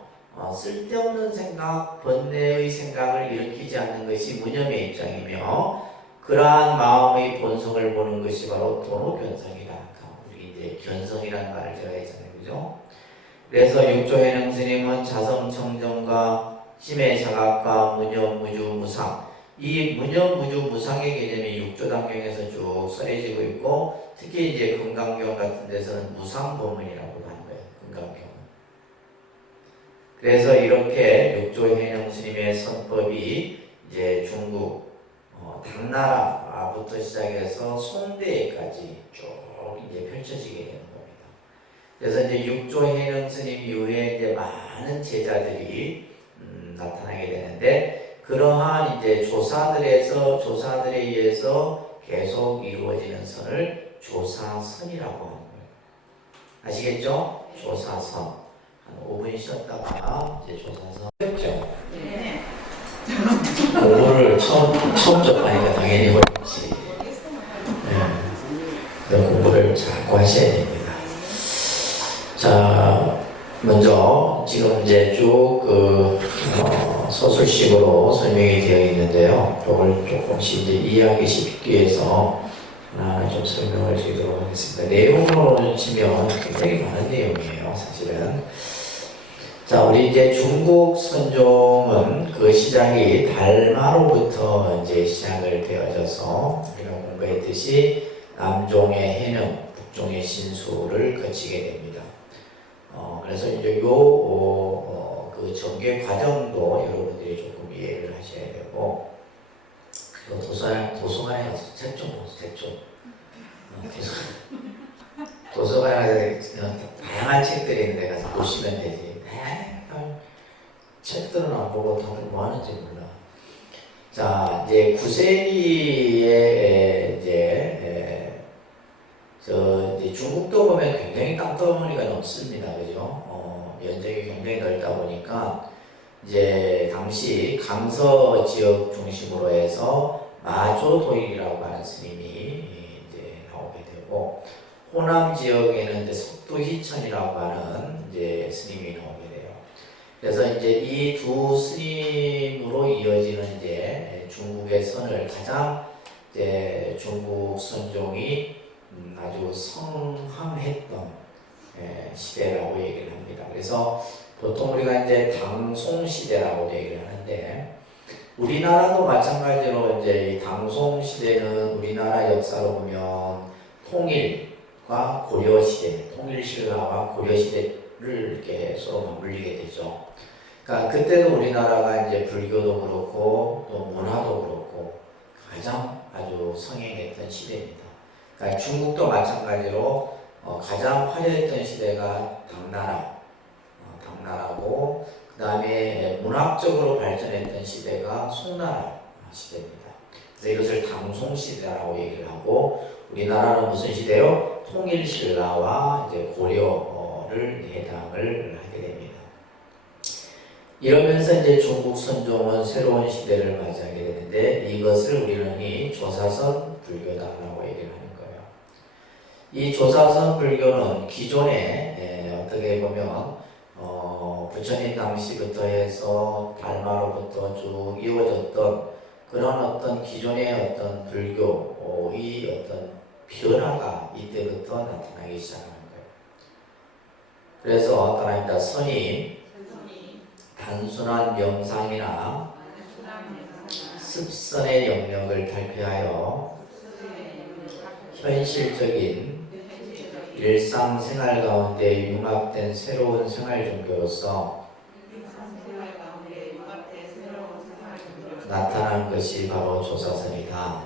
쓸데없는 생각, 번뇌의 생각을 일으키지 않는 것이 무념의 입장이며, 그러한 마음의 본성을 보는 것이 바로 도노견성이다. 우리 이제 견성이라는 말을 제가 했잖아요. 그죠? 그래서 육조해능 스님은 자성청정과 심의 자각과 무념, 무주, 무상, 이 무념, 무주, 무상의 개념이 육조단경에서 쭉 써내지고 있고, 특히 이제 금강경 같은 데서는 무상법문이라고 하는 거예요. 금강경. 그래서 이렇게 육조해능 스님의 선법이 이제 중국 당나라부터 시작해서 송대까지 쭉 이제 펼쳐지게 되는 겁니다. 그래서 이제 육조해능 스님 이후에 이제 많은 제자들이 나타나게 되는데, 그러한 이제 조사들에 의해서 계속 이루어지는 선을 조사선이라고 하는 거예요. 아시겠죠? 조사선. 한 5분 쉬었다가 이제 조사선 했죠. 네. 공부를 처음 접하니까 당연히 어렵지. 그래서 공부를 자꾸 하셔야 됩니다. 자, 먼저 지금 이제 쭉 서술식으로 설명이 되어 있는데요. 이걸 조금씩 이제 이해하기 쉽게 위해서 하나하나 좀 설명을 드리도록 하겠습니다. 내용으로 치면 굉장히 많은 내용이에요, 사실은. 자, 우리 이제 중국 선종은 그 시작이 달마로부터 이제 시작을 되어져서 우리가 공부했듯이 남종의 해능, 북종의 신수를 거치게 됩니다. 그래서 이제 그 전개 과정도 여러분들이 조금 이해를 하셔야 되고, 그리고 도서관에 가서 책 좀 보세요, 책 좀. 도서관에 다양한 책들이 있는데 가서 보시면 되지. 책들은 안 보고 다들 뭐 하는지 몰라. 자, 이제 구세기에 이제 중국도 보면 굉장히 땅덩어리가 넓습니다. 그죠? 면적이 굉장히 넓다 보니까 이제 당시 강서 지역 중심으로 해서 마조도일이라고 하는 스님이 이제 나오게 되고, 호남 지역에는 이제 석도희천이라고 하는 이제 스님이 나오게 돼요. 그래서 이제 이 두 스님으로 이어지는 이제 중국의 선을 가장 이제 중국 선종이 아주 성황했던 시대라고 얘기를 합니다. 그래서 보통 우리가 이제 당송 시대라고 얘기를 하는데, 우리나라도 마찬가지로 이제 이 당송 시대는 우리나라 역사로 보면 통일과 고려 시대, 통일신라와 고려 시대를 이렇게 서로 맞물리게 되죠. 그러니까 그때도 우리나라가 이제 불교도 그렇고 또 문화도 그렇고 가장 아주 성행했던 시대입니다. 그러니까 중국도 마찬가지로 가장 화려했던 시대가 당나라고, 그 다음에 문학적으로 발전했던 시대가 송나라 시대입니다. 그래서 이것을 당송시대라고 얘기를 하고, 우리나라는 무슨 시대요? 통일신라와 이제 고려를 해당을 하게 됩니다. 이러면서 이제 중국 선종은 새로운 시대를 맞이하게 되는데, 이것을 우리는 이 조사선 불교다라고 얘기를 하는 거예요. 이 조사선 불교는 기존에 어떻게 보면 부처님 당시부터 해서 달마로부터 쭉 이어졌던 그런 어떤 기존의 어떤 불교의 어떤 변화가 이때부터 나타나기 시작하는 거예요. 그래서 어떤 합니다. 선이 단순한 명상이나 습선의 영역을 탈피하여 현실적인 일상생활 가운데 융합된 새로운 생활 종교로서 나타난 것이 바로 조사선이다.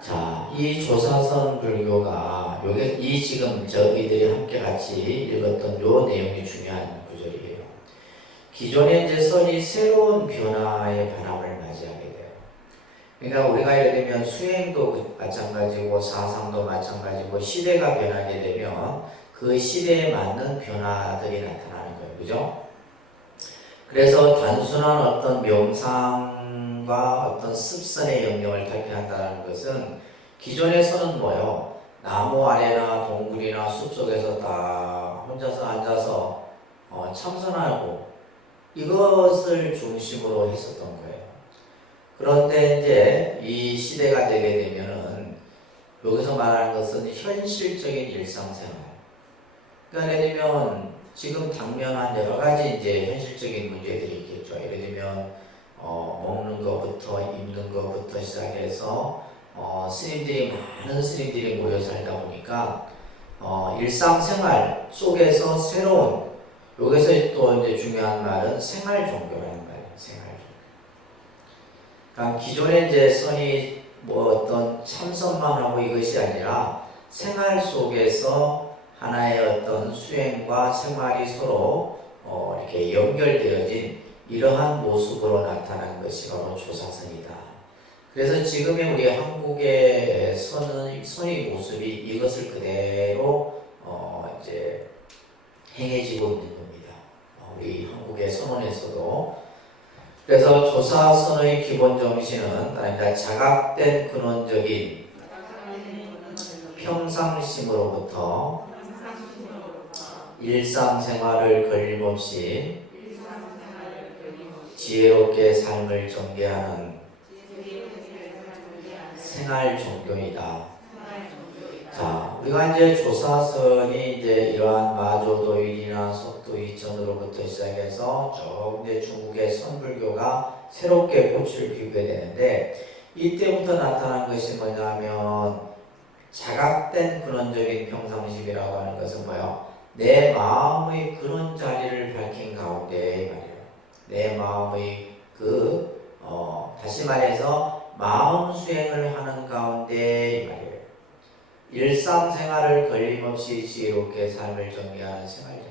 자, 이 조사선 불교가 이 지금 저희들이 함께 같이 읽었던 요 내용이 중요한 구절이에요. 기존의 이제 선이 새로운 변화의 바람을 맞이하게 돼요. 그러니까 우리가 예를 들면 수행도 마찬가지고 사상도 마찬가지고, 시대가 변하게 되면 그 시대에 맞는 변화들이 나타나는 거예요. 그죠? 그래서 단순한 어떤 명상과 어떤 습선의 영역을 탈피한다는 것은, 기존의 선은 뭐예요? 나무 아래나 동굴이나 숲속에서 다 혼자서 앉아서 참선하고 이것을 중심으로 했었던 거예요. 그런데 이제 이 시대가 되게 되면은 여기서 말하는 것은 현실적인 일상생활. 그러니까 예를 들면 지금 당면한 여러 가지 이제 현실적인 문제들이 있겠죠. 예를 들면 먹는 것부터 입는 것부터 시작해서 많은 스님들이 모여 살다 보니까 일상생활 속에서 새로운, 여기서 또 이제 중요한 말은 생활 종교라는 말이에요. 생활 종교. 그러니까 기존에 이제 선이 뭐 어떤 참선만 하고 이것이 아니라 생활 속에서 하나의 어떤 수행과 생활이 서로 이렇게 연결되어진 이러한 모습으로 나타난 것이 바로 조사선이다. 그래서 지금의 우리 한국의 선의 모습이 이것을 그대로 이제 행해지고 있는 겁니다. 우리 한국의 선원에서도. 그래서 조사선의 기본 정신은 자각된 근원적인 평상심으로부터 일상생활을 걸림없이 지혜롭게 삶을 전개하는 생활 종교이다. 자, 우리가 이제 조사선이 이제 이러한 마조도일이나 석도이천으로부터 시작해서 쭉 이제 중국의 선불교가 새롭게 꽃을 피우게 되는데, 이때부터 나타난 것이 뭐냐면 자각된 근원적인 평상심이라고 하는 것은 뭐예요? 내 마음의 근원 자리를 밝힌 가운데 말이에요. 내 마음의 다시 말해서 마음 수행을 하는 가운데 말이에요. 일상생활을 걸림없이 지혜롭게 삶을 정리하는 생활이죠.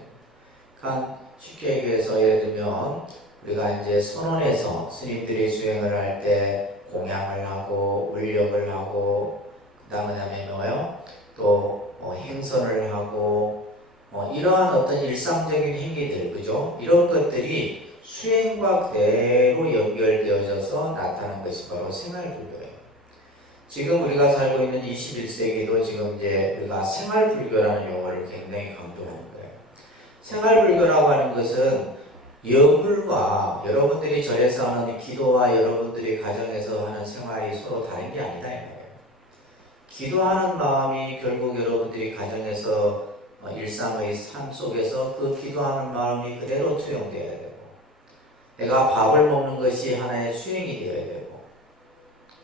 그러니까 쉽게 얘기해서 예를 들면 우리가 이제 선원에서 스님들이 수행을 할 때 공양을 하고 울력을 하고 그다음에 뭐요? 또 행선을 하고 이러한 어떤 일상적인 행위들, 그죠? 이런 것들이 수행과 그대로 연결되어져서 나타나는 것이 바로 생활불교예요. 지금 우리가 살고 있는 21세기도 지금 이제 우리가 생활불교라는 용어를 굉장히 강조하는 거예요. 생활불교라고 하는 것은 여불과 여러분들이 절에서 하는 기도와 여러분들이 가정에서 하는 생활이 서로 다른 게 아니다 이 말이에요. 기도하는 마음이 결국 여러분들이 가정에서 일상의 삶 속에서 그 기도하는 마음이 그대로 투영되어야 되고, 내가 밥을 먹는 것이 하나의 수행이 되어야 되고,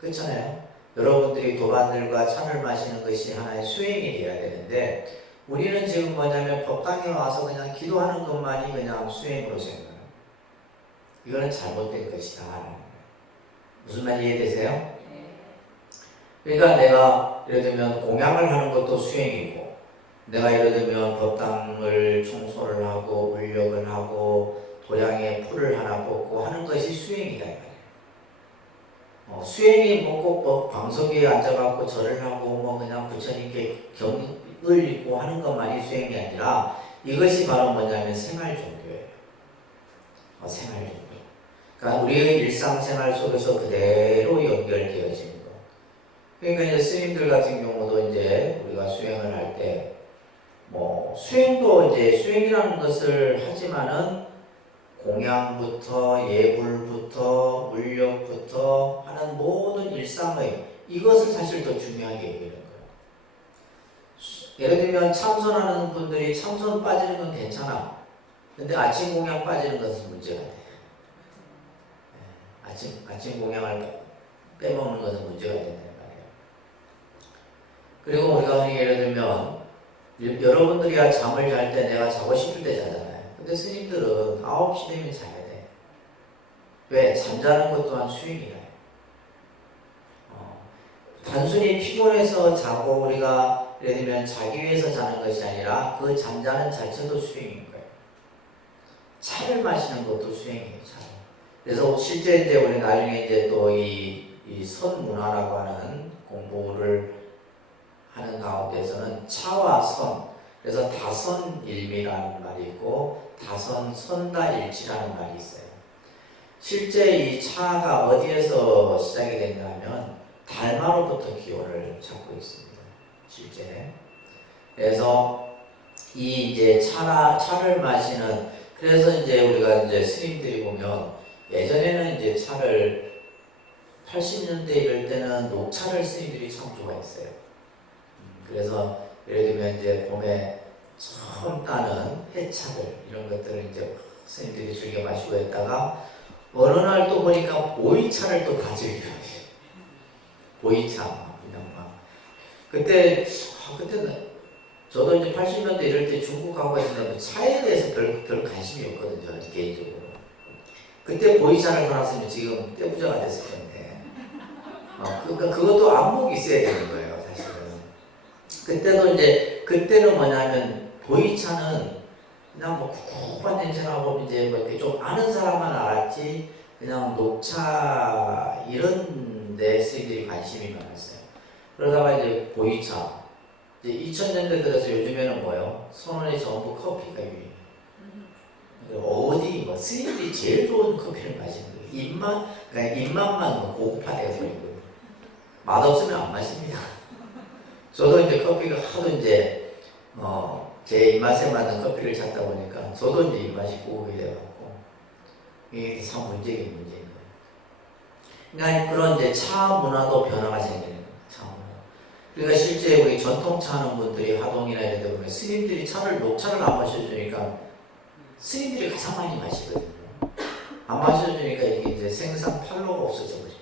그렇잖아요. 여러분들이 도반들과 차를 마시는 것이 하나의 수행이 되어야 되는데, 우리는 지금 뭐냐면 법당에 와서 그냥 기도하는 것만이 그냥 수행으로 생각해요. 이거는 잘못된 것이다. 무슨 말 이해되세요? 그러니까 내가 예를 들면 공양을 하는 것도 수행이고, 내가 예를 들면 법당을 청소를 하고 울력을 하고 도량에 풀을 하나 뽑고 하는 것이 수행이다 이 말이에요. 수행이 꼭 방석에 앉아갖고 절을 하고 그냥 부처님께 경을 읽고 하는 것만이 수행이 아니라 이것이 바로 뭐냐면 생활종교예요. 생활종교. 그러니까 우리의 일상생활 속에서 그대로 연결되어지는 거. 그러니까 이제 스님들 같은 경우도 이제 우리가 수행을 할 때 수행도 이제 수행이라는 것을 하지만은 공양부터 예불부터 물력부터 하는 모든 일상의 이것을 사실 더 중요하게 여기는 거예요. 예를 들면 참선하는 분들이 참선 빠지는 건 괜찮아. 근데 아침 공양 빠지는 것은 문제가 돼. 아침 공양을 빼먹는 것은 문제가 된단 말이에요. 그리고 우리가 흔히 예를 들면 여러분들이야 잠을 잘 때 내가 자고 싶을 때 자잖아요. 근데 스님들은 9시 되면 자야 돼. 왜? 잠자는 것 또한 수행이에요. 단순히 피곤해서 자고 우리가 예를 들면 자기 위해서 자는 것이 아니라 그 잠자는 자체도 수행인 거예요. 차를 마시는 것도 수행이에요. 차. 그래서 실제 이제 우리 나중에 이제 또 이 선문화라고 하는 공부를 하는 가운데서는 차와 선, 그래서 다선일미라는 말이 있고 다선선다일치라는 말이 있어요. 실제 이 차가 어디에서 시작이 됐냐 하면 달마로부터 기원을 잡고 있습니다. 실제. 그래서 이 이제 차를 마시는, 그래서 이제 우리가 이제 스님들이 보면 예전에는 이제 차를 80년대 이럴 때는 녹차를 스님들이 참 좋아했어요. 그래서 예를 들면 이제 봄에 처음 따는 해차들 이런 것들을 이제 스님들이 즐겨 마시고 했다가 어느 날 또 보니까 보이차를 또 다 즐겨요. 보이차 그냥 막 그때는 저도 이제 80년대 이럴 때 중국 가고 있는데 차에 대해서 별 관심이 없거든요, 개인적으로. 그때 보이차를 사놨으면 지금 떼부자가 됐을 텐데. 그러니까 그것도 안목이 있어야 되는 거예요, 사실은. 그때는 뭐냐면 보이차는 그냥 쿡쿡한 냄새나고 이제 이렇게 좀 아는 사람만 알았지, 그냥 녹차 이런 데 스님들이 관심이 많았어요. 그러다가 이제 보이차, 이제 2000년대 들어서 요즘에는 뭐요? 선원이 전부 커피가 유행해요. 어디 스님들이 제일 좋은 커피를 마시는 거예요. 그러니까 입맛만 고급화되어 버린 거예요. 맛없으면 안 마십니다. 저도 이제 커피가 하도 이제 제 입맛에 맞는 커피를 찾다 보니까 저도 이제 입맛이 고급이 돼갖고 이게 참 문제인 거예요. 그러니까 그런 이제 차 문화도 변화가 생기는 거예요. 차 문화. 그러니까 실제 우리 전통차 하는 분들이 하동이나 이런 데 보면 스님들이 녹차를 안 마셔주니까 스님들이 가장 많이 마시거든요. 안 마셔주니까 이게 이제 생산 판로가 없어져 버려요.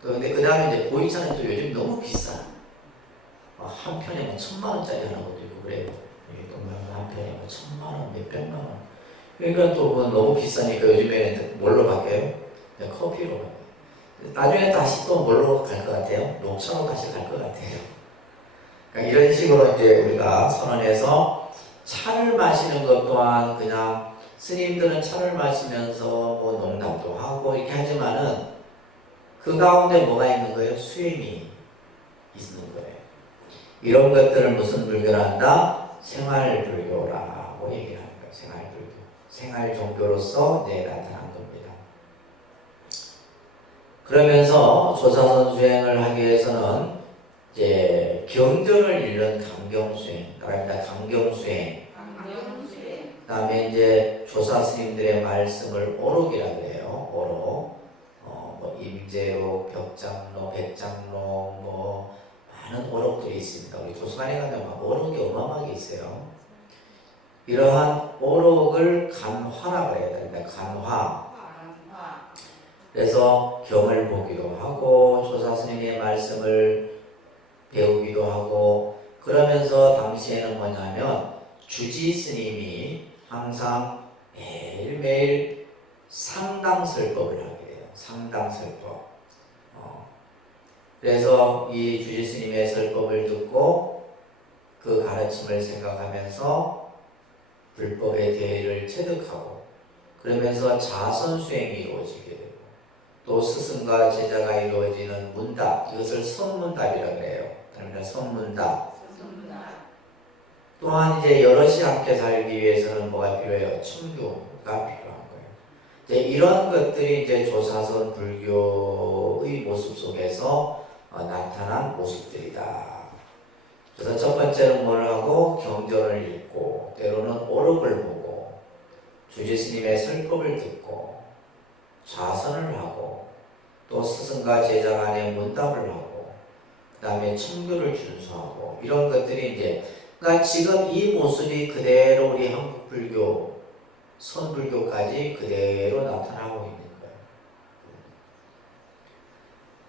근데 그 다음에 이제 보이차는 또 요즘 너무 비싸. 한 편에 1000만원짜리 하는 것도 있고 그래요. 한 편에 1000만원, 몇백만원. 그러니까 또 그건 너무 비싸니까 요즘에는 뭘로 바뀌어요? 커피로 바뀌어요. 나중에 다시 또 뭘로 갈 것 같아요? 녹차로 다시 갈 것 같아요. 그러니까 이런 식으로 이제 우리가 선언해서 차를 마시는 것 또한 그냥 스님들은 차를 마시면서 뭐 농담도 하고 이렇게 하지만은 그 가운데 뭐가 있는 거예요? 수행이 있는 거예요. 이런 것들을 무슨 불교라 한다? 생활불교라고 얘기를 하는 거예요. 생활불교. 생활 종교로서 나타난 겁니다. 그러면서 조사선 수행을 하기 위해서는 이제 경전을 읽는 강경수행, 그럽니다. 강경수행. 그다음에 이제 조사 스님들의 말씀을 오록이라 그래요. 오록. 뭐 임재록, 벽장로, 백장로, 뭐 많은 오록들이 있습니다. 우리 도서관에 가면 막 오록이 어마어마하게 있어요. 이러한 오록을 간화라고 해야 됩니다. 간화. 그래서 경을 보기도 하고 조사 스님의 말씀을 배우기도 하고 그러면서 당시에는 뭐냐면 주지 스님이 항상 매일매일 상당설법을 하게 돼요. 상당설법. 그래서 이 주지 스님의 설법을 듣고 그 가르침을 생각하면서 불법의 대의를 체득하고 그러면서 자선수행이 이루어지게 되고 또 스승과 제자가 이루어지는 문답, 이것을 선문답이라고 해요. 그러니까 선문답. 또한 이제 여럿이 함께 살기 위해서는 뭐가 필요해요? 청교가 필요한 거예요. 이제 이런 것들이 이제 조사선 불교의 모습 속에서 나타난 모습들이다. 그래서 첫 번째는 뭘 하고 경전을 읽고 때로는 오록을 보고 주지 스님의 설법을 듣고 좌선을 하고 또 스승과 제자 간의 문답을 하고 그 다음에 청교를 준수하고 이런 것들이 이제 그러니까 지금 이 모습이 그대로 우리 한국 불교 선불교까지 그대로 나타나고 있는 거예요.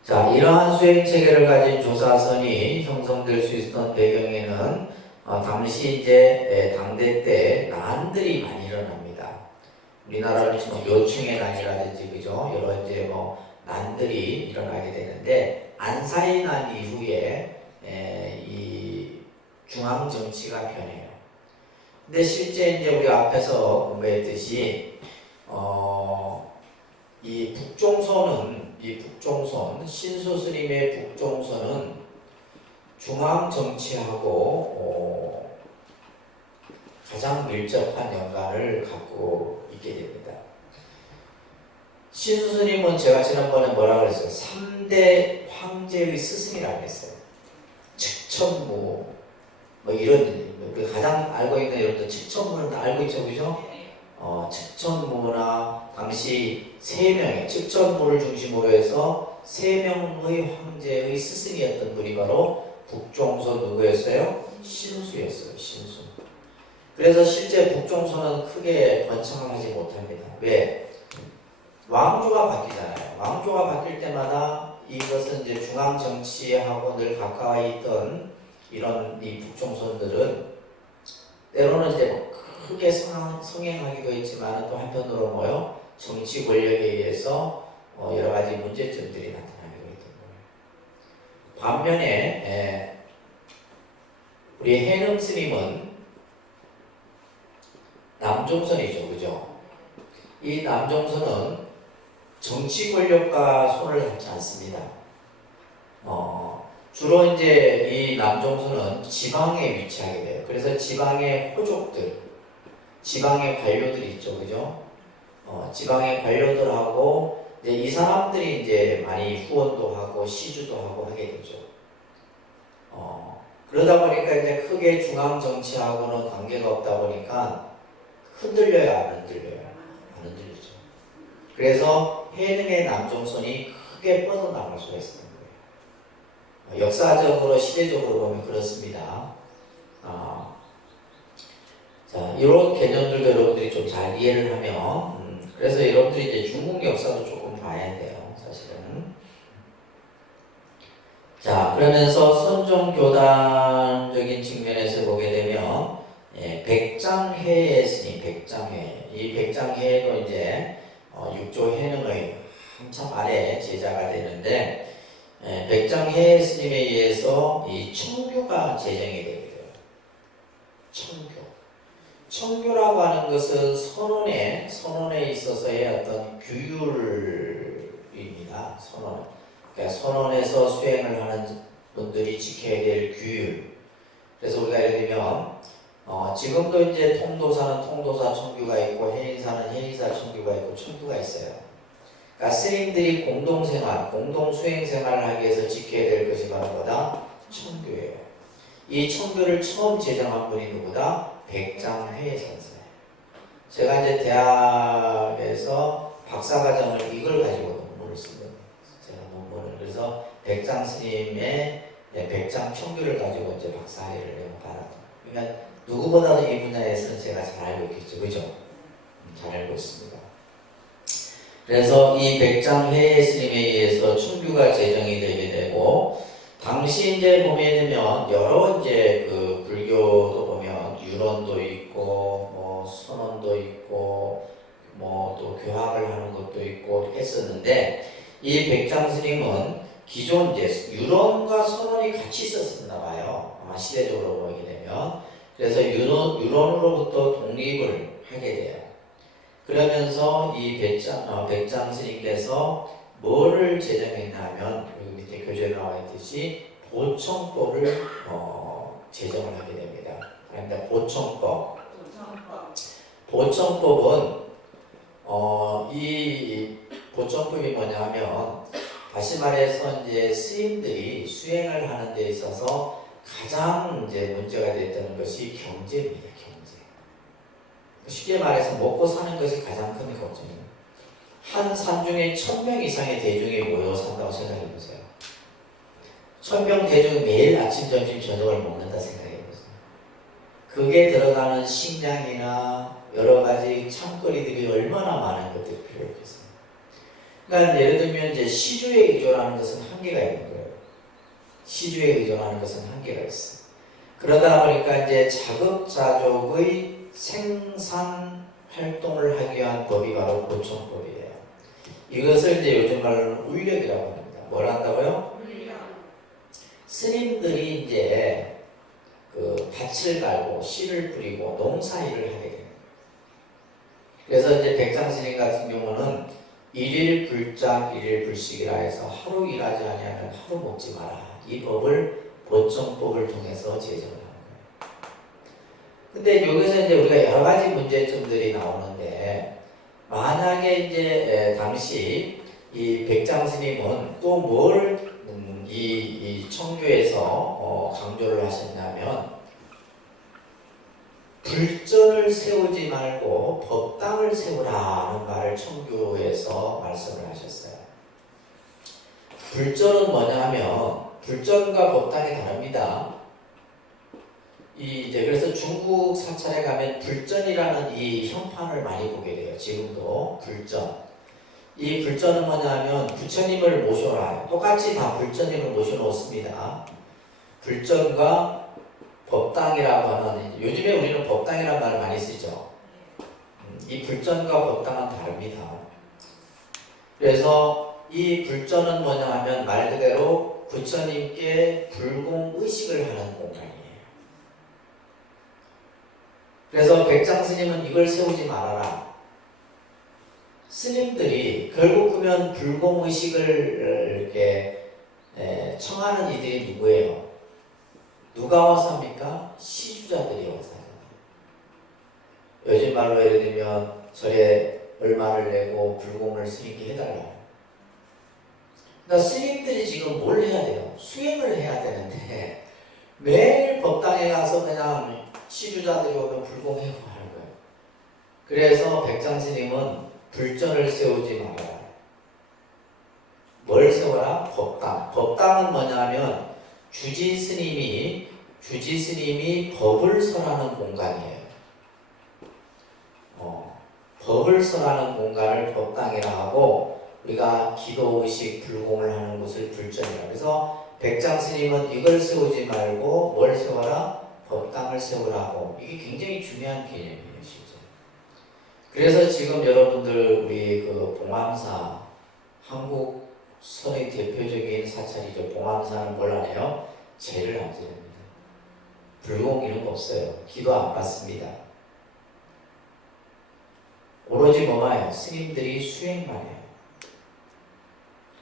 자, 이러한 수행 체계를 가진 조사선이 형성될 수 있었던 배경에는 당시 이제 당대 때 난들이 많이 일어납니다. 우리나라는 지금 묘충의 난이라든지 그죠? 여러 이제 뭐 난들이 일어나게 되는데 안사의 난 이후에 이 중앙 정치가 변해요. 근데 실제 이제 우리 앞에서 공부했듯이 이 북종선 신수 스님의 북종선은 중앙 정치하고 가장 밀접한 연관을 갖고 있게 됩니다. 신수 스님은 제가 지난번에 뭐라 그랬어요? 3대 황제의 스승이라고 했어요. 측천무 뭐 이런 우리 가장 알고 있는 여러분들 측천무는 다 알고 있죠, 그죠? 측천무나 당시 3명의 측천무를 중심으로 해서 3명의 황제의 스승이었던 분이 바로 북종선 누구였어요? 신수였어요. 신수. 그래서 실제 북종선은 크게 번창을 하지 못합니다. 왜? 왕조가 바뀌잖아요. 왕조가 바뀔 때마다 이것은 이제 중앙 정치하고 늘 가까워 있던 이런 이 북종선들은 때로는 이제 뭐 크게 성행하기도 했지만 또 한편으로 뭐요? 정치 권력에 의해서 여러 가지 문제점들이 나타나기도 했던 거예요. 반면에 우리 해능 스님은 남종선이죠, 그죠? 이 남종선은 정치 권력과 손을 닿지 않습니다. 주로 이제 이 남종선은 지방에 위치하게 돼요. 그래서 지방의 호족들, 지방의 관료들이 있죠, 그죠? 지방의 관료들하고 이제 이 사람들이 이제 많이 후원도 하고 시주도 하고 하게 되죠. 그러다 보니까 이제 크게 중앙 정치하고는 관계가 없다 보니까 흔들려요, 안 흔들려요? 안 흔들리죠. 그래서 해능의 남종선이 크게 뻗어나갈 수가 있었던 거예요. 역사적으로, 시대적으로 보면 그렇습니다. 자, 이런 개념들도 여러분들이 좀 잘 이해를 하면, 그래서 여러분들이 이제 중국 역사도 조금 봐야 돼요, 사실은. 자, 그러면서 선종교단적인 측면에서 보게 되면, 백장해의 스님, 백장해. 이 백장해도 이제, 육조 해능의 한참 아래 제자가 되는데, 백장해 스님에 의해서 이 청교가 제정이 되게 돼요. 청교. 청규라고 하는 것은 선언에 있어서의 어떤 규율입니다. 선언. 그러니까 선언에서 수행을 하는 분들이 지켜야 될 규율. 그래서 우리가 예를 들면 지금도 이제 통도사는 통도사 청규가 있고 해인사는 해인사 청규가 있고 청규가 있어요. 그러니까 스님들이 공동생활, 공동수행생활을 하기 위해서 지켜야 될 것이 바로 뭐다? 청규예요. 이 청규를 처음 제정한 분이 누구다? 백장회 선생. 제가 이제 대학에서 박사과정을 이걸 가지고 논문을 쓴 겁니다. 제가 논문을. 그래서 백장 스님의 백장 청규를 가지고 이제 박사학위를 내가 받았죠. 그러니까 누구보다도 이 분야에서는 제가 잘 알고 있겠죠. 그죠? 잘 알고 있습니다. 그래서 이 백장회 스님에 의해서 청규가 제정이 되게 되고, 당시 이제 보게 되면 여러 이제 그 불교도 보면 유론도 있고 뭐 선언도 있고 뭐 또 교학을 하는 것도 있고 했었는데, 이 백장 스님은 기존 이제 유론과 선언이 같이 있었나 봐요. 아마 시대적으로 보게 되면. 그래서 유론으로부터 독립을 하게 돼요. 그러면서 이 백장 스님께서 뭐를 제정했냐면, 여기 밑에 교재에 나와 있듯이 보청법을 제정을 하게 됩니다. 그런데 보청법. 보청법은 이 보청법이 뭐냐면, 다시 말해서 이제 스님들이 수행을 하는 데 있어서 가장 이제 문제가 됐다는 것이 경제입니다. 경제. 쉽게 말해서 먹고 사는 것이 가장 큰 걱정이에요. 한 산중에 1000명 이상의 대중이 모여 산다고 생각해 보세요. 1000명 대중이 매일 아침, 점심, 저녁을 먹는다 생각해 보세요. 그게 들어가는 식량이나 여러 가지 창거리들이 얼마나 많은 것들이 필요했겠어요. 그러니까 예를 들면 이제 시주에 의존하는 것은 한계가 있는 거예요. 시주에 의존하는 것은 한계가 있어요. 그러다 보니까 이제 자급자족의 생산 활동을 하기 위한 법이 바로 보청법이에요. 이것을 이제 요즘 말로는 울력이라고 합니다. 뭘 한다고요? 울력. 스님들이 이제 그 밭을 갈고 씨를 뿌리고 농사일을 하게 됩니다. 그래서 이제 백장 스님 같은 경우는 일일 불작 일일 불식이라 해서 하루 일하지 아니하면 하루 먹지 마라. 이 법을 보청법을 통해서 제정을 합니다. 근데 여기서 이제 우리가 여러 가지 문제점들이 나오는데, 만약에 이제 당시 이 백장 스님은 또 뭘 이 청규에서 강조를 하셨냐면, 불전을 세우지 말고 법당을 세우라는 말을 청규에서 말씀을 하셨어요. 불전은 뭐냐면 불전과 법당이 다릅니다. 그래서 중국 사찰에 가면 불전이라는 이 형판을 많이 보게 돼요. 지금도 불전. 이 불전은 뭐냐면 부처님을 모셔라. 똑같이 다 부처님을 모셔놓습니다. 불전과 법당이라고 하는, 요즘에 우리는 법당이라는 말을 많이 쓰죠. 이 불전과 법당은 다릅니다. 그래서 이 불전은 뭐냐 하면 말 그대로 부처님께 불공의식을 하는 공간이에요. 그래서 백장 스님은 이걸 세우지 말아라. 스님들이 결국 그러면 불공의식을 이렇게 청하는 이들이 누구예요? 누가 와서 합니까? 시주자들이 와서 합니다. 요즘 말로 예를 들면 절에 얼마를 내고 불공을 스님께 해달라. 그러니까 스님들이 지금 뭘 해야 돼요? 수행을 해야 되는데 매일 법당에 가서 그냥 시주자들이 오면 불공해고 하는 거예요. 그래서 백장 스님은 불전을 세우지 말아라. 뭘 세워라? 법당. 법당은 뭐냐면 주지 스님이 법을 설하는 공간이에요. 법을 설하는 공간을 법당이라 하고, 우리가 기도 의식 불공을 하는 곳을 불전이라. 그래서 백장 스님은 이걸 세우지 말고 뭘 세워라? 법당을 세우라고. 이게 굉장히 중요한 개념이에요, 실제. 그래서 지금 여러분들 우리 그 봉암사, 한국 선의 대표적인 사찰이죠. 봉암사는 뭘 안 해요? 제를 안 지냅니다. 불공 이런 거 없어요. 기도 안 받습니다. 오직 뭐마요? 스님들이 수행만 해요.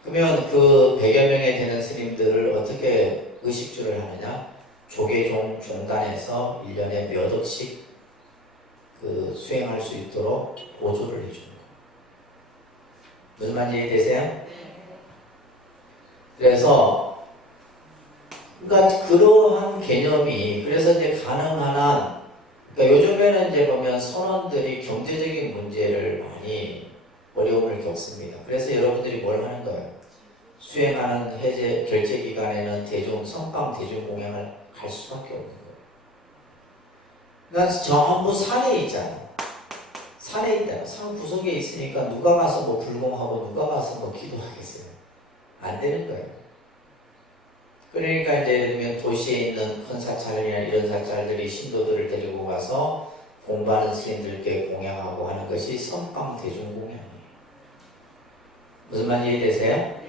그러면 그 100여 명에 되는 스님들을 어떻게 의식주를 하느냐? 조계종 종단에서 1년에 몇 억씩 그 수행할 수 있도록 보조를 해주는 거예요. 무슨 말인지 이해되세요? 그래서 그러니까 그러한 개념이 그래서 이제 가능한 한 그러니까 요즘에는 이제 보면 선원들이 경제적인 문제를 많이 어려움을 겪습니다. 그래서 여러분들이 뭘 하는 거예요? 수행하는 해제 결제 기간에는 대중 성방 대중 공양을 갈 수밖에 없는 거예요. 그러니까 전부 산에 있잖아요. 산에 있잖아요. 산 구석에 있으니까 누가 가서 뭐 불공하고 누가 가서 뭐 기도하겠어요. 안 되는 거예요. 그러니까 이제 예를 들면 도시에 있는 큰 사찰이나 이런 사찰들이 신도들을 데리고 가서 공부하는 스님들께 공양하고 하는 것이 선방 대중 공양이에요. 무슨 말인지 이해되세요?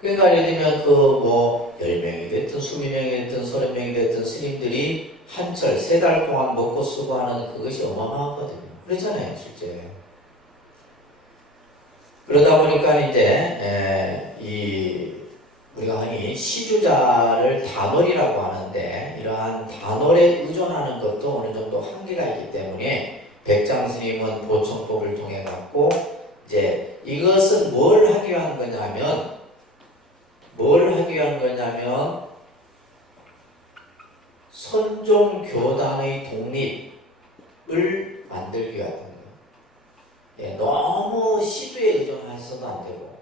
그러니까 예를 들면 그 뭐 10명이 됐든 20명이 됐든 30명이 됐든 스님들이 한철 3달 동안 먹고 쓰고 하는 그것이 어마어마하거든요. 그렇잖아요, 실제. 그러다 보니까 이제 우리가 흔히 시주자를 단월이라고 하는데 이러한 단월에 의존하는 것도 어느 정도 한계가 있기 때문에 백장 스님은 보청법을 통해 갖고 이제 이것은 뭘 하기 위한 거냐면 선종 교단의 독립을 만들기 위한 거예요. 예, 너무 시주에 의존해서도 안 되고,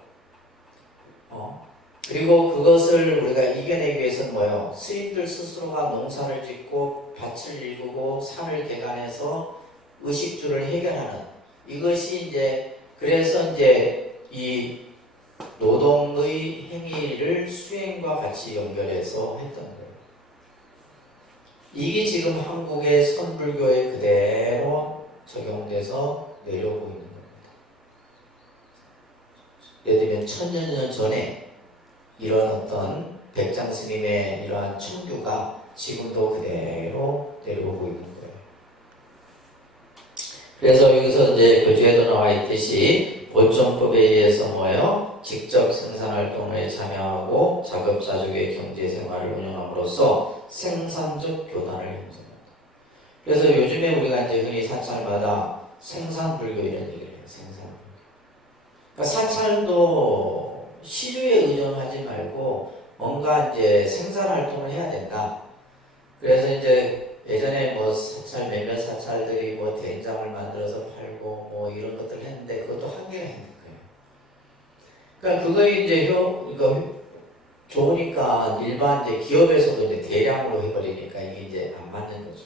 그리고 그것을 우리가 이겨내기 위해서는 뭐예요? 스님들 스스로가 농사를 짓고 밭을 일구고 산을 개간해서 의식주를 해결하는 이것이 이제 그래서 이제 이 노동의 행위를 수행과 같이 연결해서 했던 거예요. 이게 지금 한국의 선불교에 그대로 적용돼서 내려오고 있는 겁니다. 예를 들면 1000년 전에 이런 어떤 백장 스님의 이러한 청규가 지금도 그대로 내려오고 있는 거예요. 그래서 여기서 이제 교주에도 나와 있듯이 보청법에 의해서 뭐예요? 직접 생산활동에 참여하고 자급자족의 경제생활을 운영함으로써 생산적 교단을 형성합니다. 그래서 요즘에 우리가 이제 흔히 사찰마다 생산불교 이런 얘기를 해요. 생산불교. 그러니까 사찰도 시주에 의존하지 말고 뭔가 이제 생산활동을 해야 된다. 그래서 이제 예전에 뭐 사찰 몇몇 사찰들이 뭐 된장을 만들어서 팔고 뭐 이런 것들을 했는데 그것도 한계가 있는 거예요. 그러니까 그거 이제 이거 좋으니까 일반 이제 기업에서도 이제 대량으로 해버리니까 이게 이제 안 맞는 거죠.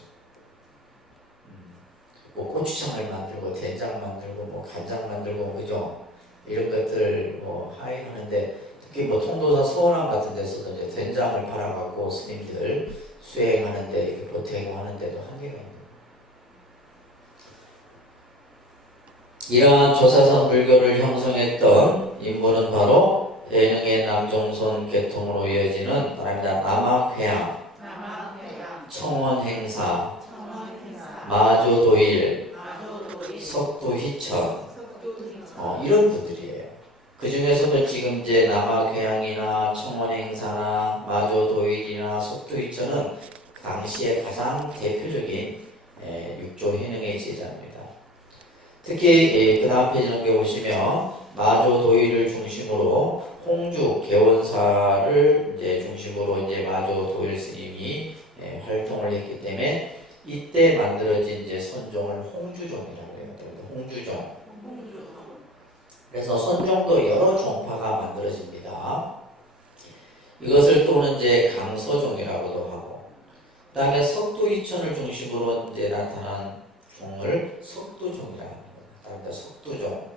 뭐 고추장을 만들고 된장 만들고 뭐 간장 만들고 그죠? 이런 것들 뭐 하는데 특히 뭐 통도사 서원암 같은 데서도 이제 된장을 팔아갖고 스님들 수행하는데 이렇게 보태고 하는데도 한계가 있는 거예요. 이러한 조사선 불교를 형성했던 인물은 바로 예능의 남종손 계통으로 이어지는 남학회양, 청원행사, 마조도일, 석두희천 이런 분들이에요. 그 중에서도 지금 이제 남학회양이나 청원행사나 마조도일이나 석두희천은 당시에 가장 대표적인 육조 해능의 제자입니다. 특히 그 다음 페이지 넘겨보시면 마조도일을 중심으로 홍주 개원사를 이제 중심으로 이제 마조도일 스님이 활동을 했기 때문에 이때 만들어진 이제 선종을 홍주종이라고 해요. 홍주종. 그래서 선종도 여러 종파가 만들어집니다. 이것을 또는 이제 강서종이라고도 하고, 그 다음에 석두이천을 중심으로 이제 나타난 종을 석두종이라고 합니다. 석두종.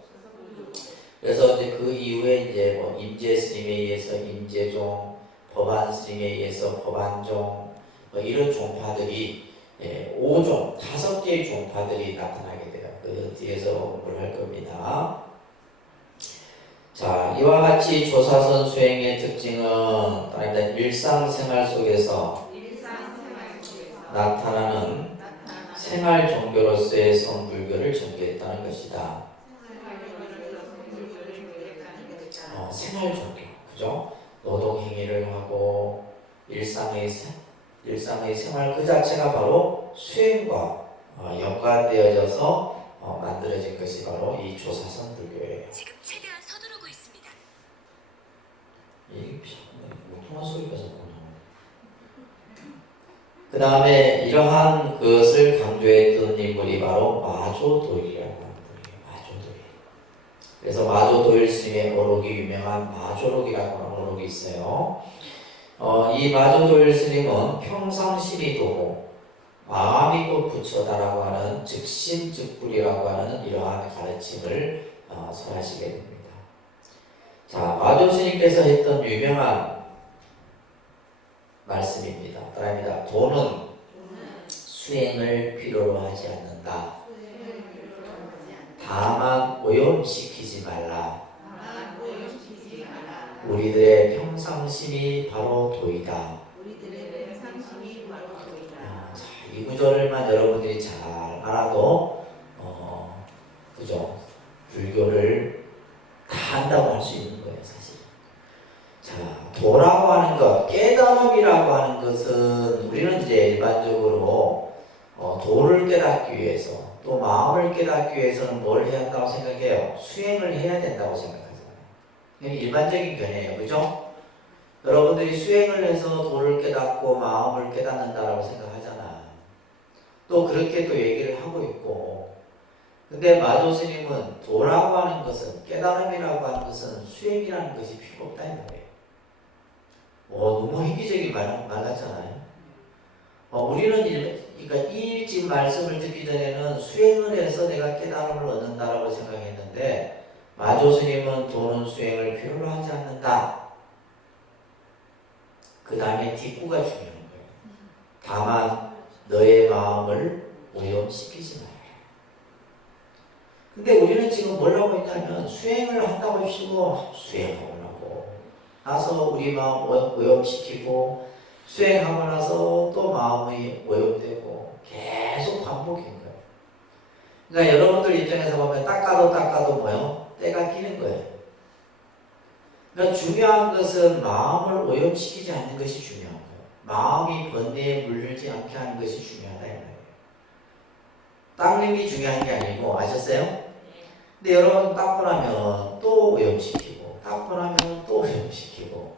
그래서 이제 그 이후에 이제 뭐 임재 스님에 의해서 임재종, 법안 스님에 의해서 법안종, 뭐 이런 종파들이 5종, 5개의 종파들이 나타나게 돼요. 그 뒤에서 공부를 할 겁니다. 자, 이와 같이 조사선 수행의 특징은 일상생활 속에서 나타나는 생활 종교로서의 성불교를 전개했다는 것이다. 생활 종교, 그죠? 노동 행위를 하고 일상의 생활 그 자체가 바로 수행과 연관되어져서 만들어진 것이 바로 이 조사선 불교예요. 지금 최대한 서두르고 있습니다. 이 통화 소리가 자꾸 나오네. 그 다음에 이러한 것을 강조했던 인물이 바로 마조도일이라고 하는 분이에요. 마조도일. 그래서 마조도일 스님의 어록이 유명한 마조록이라고 하는 어록이 있어요. 이 마조도일 스님은 평상심이 도고 마음이 곧 부처다라고 하는 즉심즉불이라고 하는 이러한 가르침을 설하시게 됩니다. 자, 마조 스님께서 했던 유명한 말씀입니다. 따라합니다. 도는 수행을 필요로 하지 않는다. 다만 오염시키지 말라. 우리들의 평상심이 바로 도이다. 이 구절만 여러분들이 잘 알아도 그죠? 불교를 다 한다고 할 수 있는 거예요, 사실. 자, 도라고 하는 것, 깨달음이라고 하는 것은 우리는 이제 일반적으로 도를 깨닫기 위해서 또 마음을 깨닫기 위해서는 뭘 해야 한다고 생각해요? 수행을 해야 된다고 생각하잖아요. 이게 일반적인 견해예요, 그죠? 여러분들이 수행을 해서 도를 깨닫고 마음을 깨닫는다라고 생각하잖아. 또 그렇게 또 얘기를 하고 있고, 근데 마조 스님은 도라고 하는 것은, 깨달음이라고 하는 것은 수행이라는 것이 필요 없다 이 말이에요. 너무 획기적인 말 같잖아요. 우리는 그러니까 이 지금 말씀을 듣기 전에는 수행을 해서 내가 깨달음을 얻는다라고 생각했는데, 마조 스님은 도는 수행을 필요로 하지 않는다. 그 다음에 뒷구가 중요한 거예요. 다만 너의 마음을 오염시키지 마라. 근데 우리는 지금 뭘 하고 있냐면 수행을 한다고 하시고 수행하고 나서 우리 마음 오염시키고 수행하고 나서 또 마음이 오염되고 계속 반복인 거예요. 그러니까 여러분들 입장에서 보면 닦아도 뭐요? 때가 끼는 거예요. 그러니까 중요한 것은 마음을 오염시키지 않는 것이 중요한 거예요. 마음이 번뇌에 물들지 않게 하는 것이 중요하다 이 말이에요. 닦는 게 중요한 게 아니고, 아셨어요? 근데 여러분 닦고 나면 또 오염시키고 닦고 나면 또 오염시키고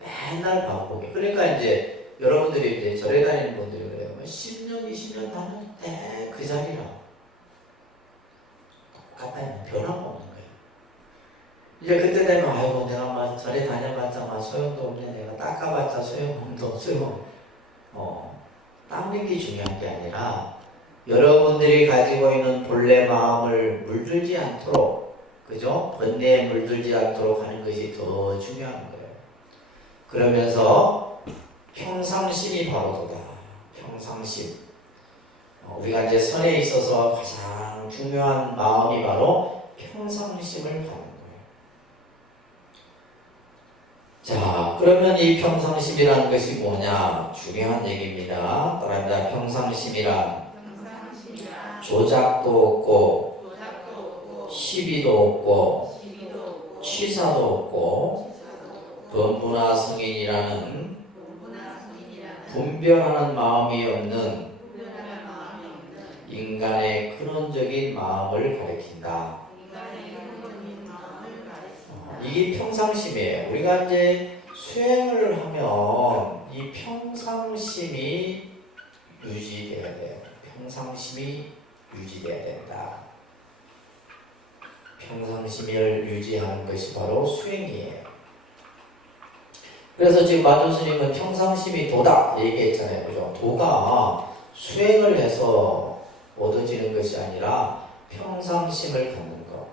맨날 반복해. 그러니까 이제 여러분들이 이제 절에 다니는 분들이 그래요. 10년, 20년 다녔는데 그 자리라 똑같다면 변화가 없는 거예요. 이제 그때 되면 아이고 내가 막 절에 다녀봤자 막 소용도 없네. 내가 닦아봤자 소용도 닦는 게 중요한 게 아니라 여러분들이 가지고 있는 본래 마음을 물들지 않도록, 그죠? 번뇌에 물들지 않도록 하는 것이 더 중요한 거예요. 그러면서 평상심이 바로 도다. 평상심. 우리가 이제 선에 있어서 가장 중요한 마음이 바로 평상심을 갖는 거예요. 자, 그러면 이 평상심이라는 것이 뭐냐? 중요한 얘기입니다. 따라합니다. 평상심이란 조작도 없고 시비도 없고 취사도 없고 범부나 성인이라는 분별하는 마음이 없는 인간의 근원적인 마음을 가리킨다. 이게 평상심이에요. 우리가 이제 수행을 하면 이 평상심이 유지돼야 돼요. 평상심이 유지돼야 된다. 평상심을 유지하는 것이 바로 수행이에요. 그래서 지금 마조 스님은 평상심이 도다 얘기했잖아요. 그죠? 도가 수행을 해서 얻어지는 것이 아니라 평상심을 갖는 것.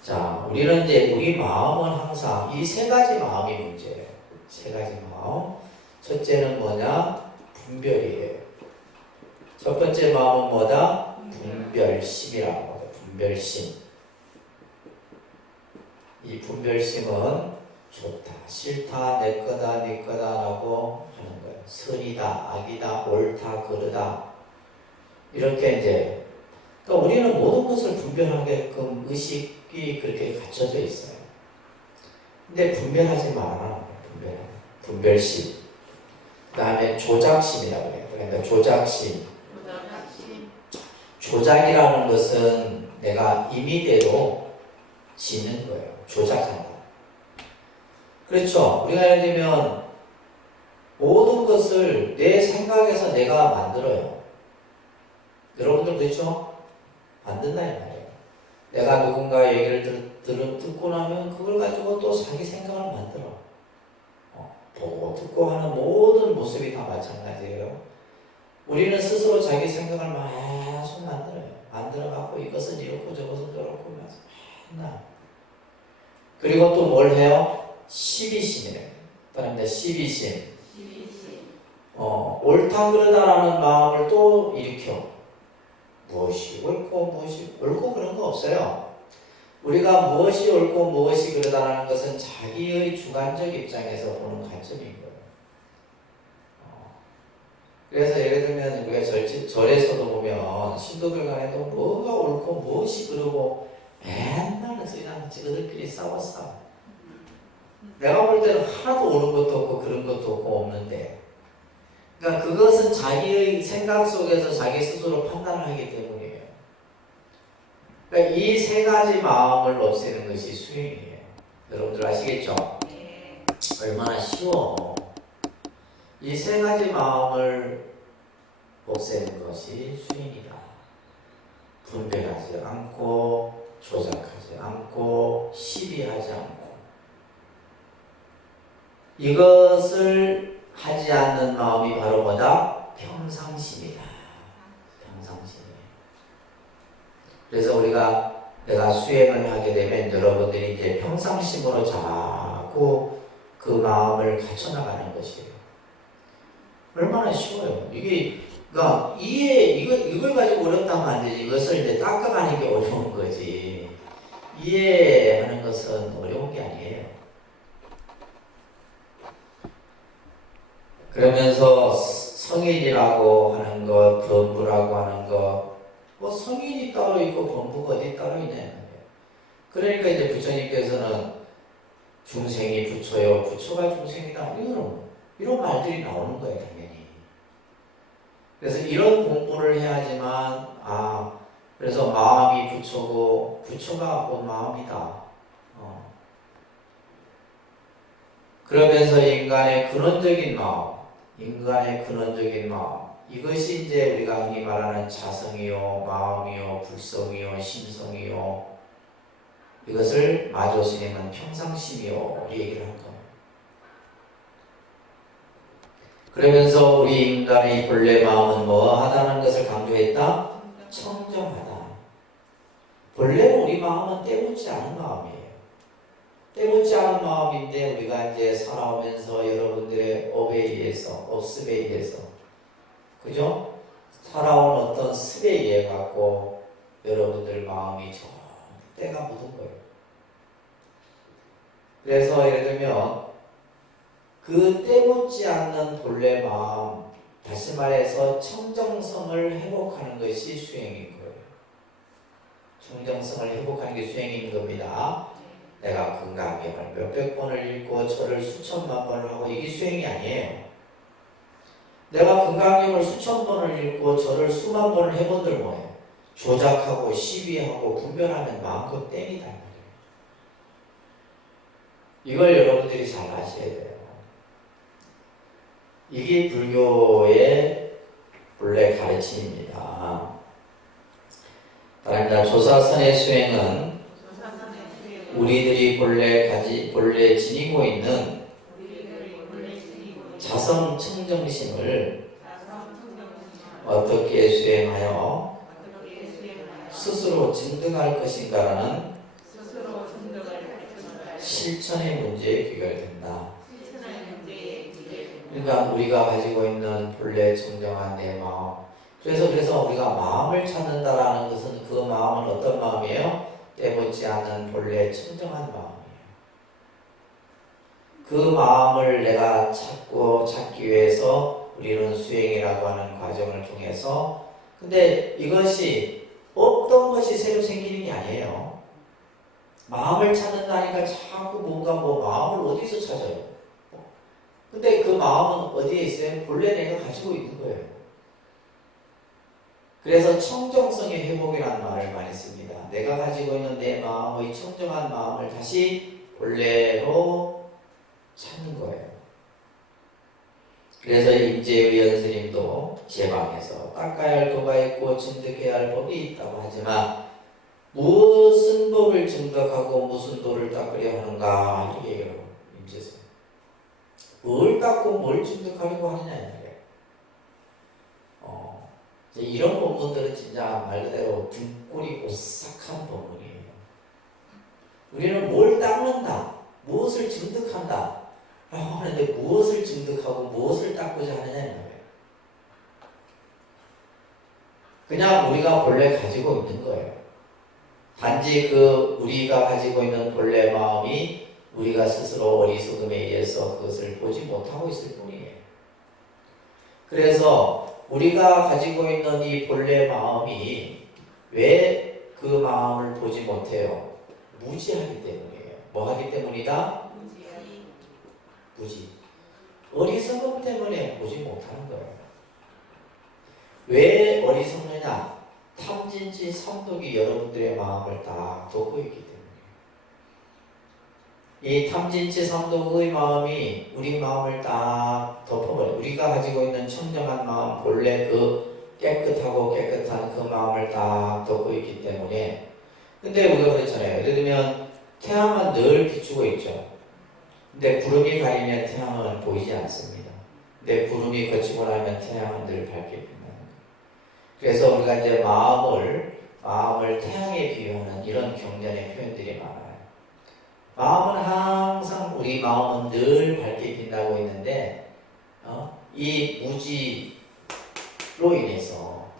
자, 우리는 이제 우리 마음은 항상 이 세 가지 마음이 문제예요. 세 가지 마음. 첫째는 뭐냐? 분별이에요. 첫 번째 마음은 뭐다? 분별심이라고 합니다. 분별심. 이 분별심은 좋다, 싫다, 내 거다, 네 거다라고 하는 거예요. 선이다, 악이다, 옳다, 그르다. 이렇게 이제 그러니까 우리는 모든 것을 분별하게끔 의식이 그렇게 갖춰져 있어요. 근데 분별하지 말아라. 분별심. 그 다음에 조작심이라고 해요. 그러니까 조작심. 조작이라는 것은 내가 임의대로 지는 거예요. 조작한다. 그렇죠. 우리가 예를 들면 모든 것을 내 생각에서 내가 만들어요. 여러분들 그렇죠? 만든다 이 말이에요. 내가 누군가의 얘기를 듣고 나면 그걸 가지고 또 자기 생각을 만들어. 보고 듣고 하는 모든 모습이 다 마찬가지예요. 우리는 스스로 자기 생각을 계속 만들어요. 만들어갖고 이것은 이렇고 저것은 저렇고 맨날. 그리고 또 뭘 해요? 시비심이래요. 그다음에 시비심. 옳다 그러다라는 마음을 또 일으켜. 무엇이 옳고 무엇이 옳고 그런 거 없어요. 우리가 무엇이 옳고 무엇이 그러다라는 것은 자기의 주관적 입장에서 보는 관점인 거예요. 그래서 예를 들면 우리가 절에서도 보면 신도들 간에도 뭐가 옳고 무엇이 그러고 맨날 그냥 지그들끼리 싸웠어. 내가 볼 때는 하나도 옳은 것도 없고 그런 것도 없고 없는데, 그러니까 그것은 자기의 생각 속에서 자기 스스로 판단을 하기 때문이에요. 그러니까 이 세 가지 마음을 없애는 것이 수행이에요. 여러분들 아시겠죠? 얼마나 쉬워. 이 세 가지 마음을 없애는 것이 수행이다. 분별하지 않고 조작하지 않고 시비하지 않고 이것을 하지 않는 마음이 바로 뭐다? 평상심이다. 평상심이에요. 그래서 내가 수행을 하게 되면 여러분들이 이제 평상심으로 자꾸 그 마음을 갖춰나가는 것이에요. 얼마나 쉬워요. 그러니까 이걸 가지고 어렵다 하면 안 되지. 이것을 이제 닦아가는 게 어려운 거지. 이해하는 것은 어려운 게 아니에요. 그러면서 성인이라고 하는 것, 범부라고 하는 것, 뭐 성인이 따로 있고 범부가 어디 따로 있냐. 그러니까 이제 부처님께서는 중생이 부처요, 부처가 중생이다. 이런 말들이 나오는 거예요, 당연히. 그래서 이런 공부를 해야지만, 그래서 마음이 부처고, 부처가 곧 마음이다. 그러면서 인간의 근원적인 마음, 이것이 이제 우리가 흔히 말하는 자성이요, 마음이요, 불성이요, 심성이요, 이것을 마조스님은 평상심이요 이 얘기를 한 거예요. 그러면서 우리 인간의 본래 마음은 뭐 하다는 것을 강조했다? 청정하다. 본래는 우리 마음은 때묻지 않은 마음이에요. 때묻지 않은 마음인데 우리가 이제 살아오면서 여러분들의 업습에 의해서 그죠? 살아온 어떤 습에 의해 갖고 여러분들 마음이 저 때가 묻은 거예요. 그래서 예를 들면 그 때묻지 않는 본래 마음, 다시 말해서 청정성을 회복하는 것이 수행인 거예요. 청정성을 회복하는 게 수행인 겁니다. 내가 금강경을 몇백 번을 읽고 절을 수천만 번을 하고 이게 수행이 아니에요. 내가 금강경을 수천 번을 읽고 절을 수만 번을 해본들 뭐예요? 조작하고 시비하고 분별하면 마음껏 땜이다. 이걸 여러분들이 잘 아셔야 돼요. 이게 불교의 본래 가르침입니다. 다릅니다. 조사선의 수행은 우리들이 본래 지니고 있는 자성 청정심을 어떻게 수행하여 스스로 증득할 것인가라는 실천의 문제에 귀결된다. 그러니까 우리가 가지고 있는 본래 청정한 내 마음. 그래서 우리가 마음을 찾는다라는 것은 그 마음은 어떤 마음이에요? 때묻지 않은 본래 청정한 마음이에요. 그 마음을 내가 찾기 위해서 우리는 수행이라고 하는 과정을 통해서 근데 이것이 어떤 것이 새로 생기는 게 아니에요. 마음을 찾는다니까 자꾸 뭔가 마음을 어디서 찾아요? 근데 그 마음은 어디에 있어요? 본래 내가 가지고 있는 거예요. 그래서 청정성의 회복이라는 말을 많이 씁니다. 내가 가지고 있는 내 마음의 청정한 마음을 다시 본래로 찾는 거예요. 그래서 임재의 연스님도 제 방에서 닦아야 할 도가 있고 증득해야 할 법이 있다고 하지만 무슨 법을 증득하고 무슨 도를 닦으려 하는가 이렇게 얘기하고 임재선 뭘 닦고 뭘 증득하려고 하느냐 이런 본문들은 진짜 말 그대로 등골이 오싹한 본문이에요. 우리는 뭘 닦는다, 무엇을 증득한다 라고 하는데 무엇을 증득하고 무엇을 닦고자 하느냐는 거예요. 그냥 우리가 본래 가지고 있는 거예요. 단지 그 우리가 가지고 있는 본래 마음이 우리가 스스로 어리석음에 의해서 그것을 보지 못하고 있을 뿐이에요. 그래서 우리가 가지고 있는 이 본래 마음이 왜 그 마음을 보지 못해요? 무지하기 때문이에요. 뭐 하기 때문이다? 무지. 어리석음 때문에 보지 못하는 거예요. 왜 어리석느냐? 탐진치 삼독이 여러분들의 마음을 다 덮고 있기 때문이에요. 이 탐진치 삼독의 마음이 우리 마음을 다 덮어버려요. 우리가 가지고 있는 청정한 마음, 본래 그 깨끗하고 깨끗한 그 마음을 다 덮고 있기 때문에 근데 우리가 그렇잖아요. 예를 들면 태양은 늘 비추고 있죠. 근데 구름이 가리면 태양은 보이지 않습니다. 근데 구름이 거치고 나면 태양은 늘 밝게 빛나는 거예요. 그래서 우리가 이제 마음을 태양에 비유하는 이런 경전의 표현들이 많아요. 마음은 항상 우리 마음은 늘 밝게 빛나고 있는데 이 무지로 인해서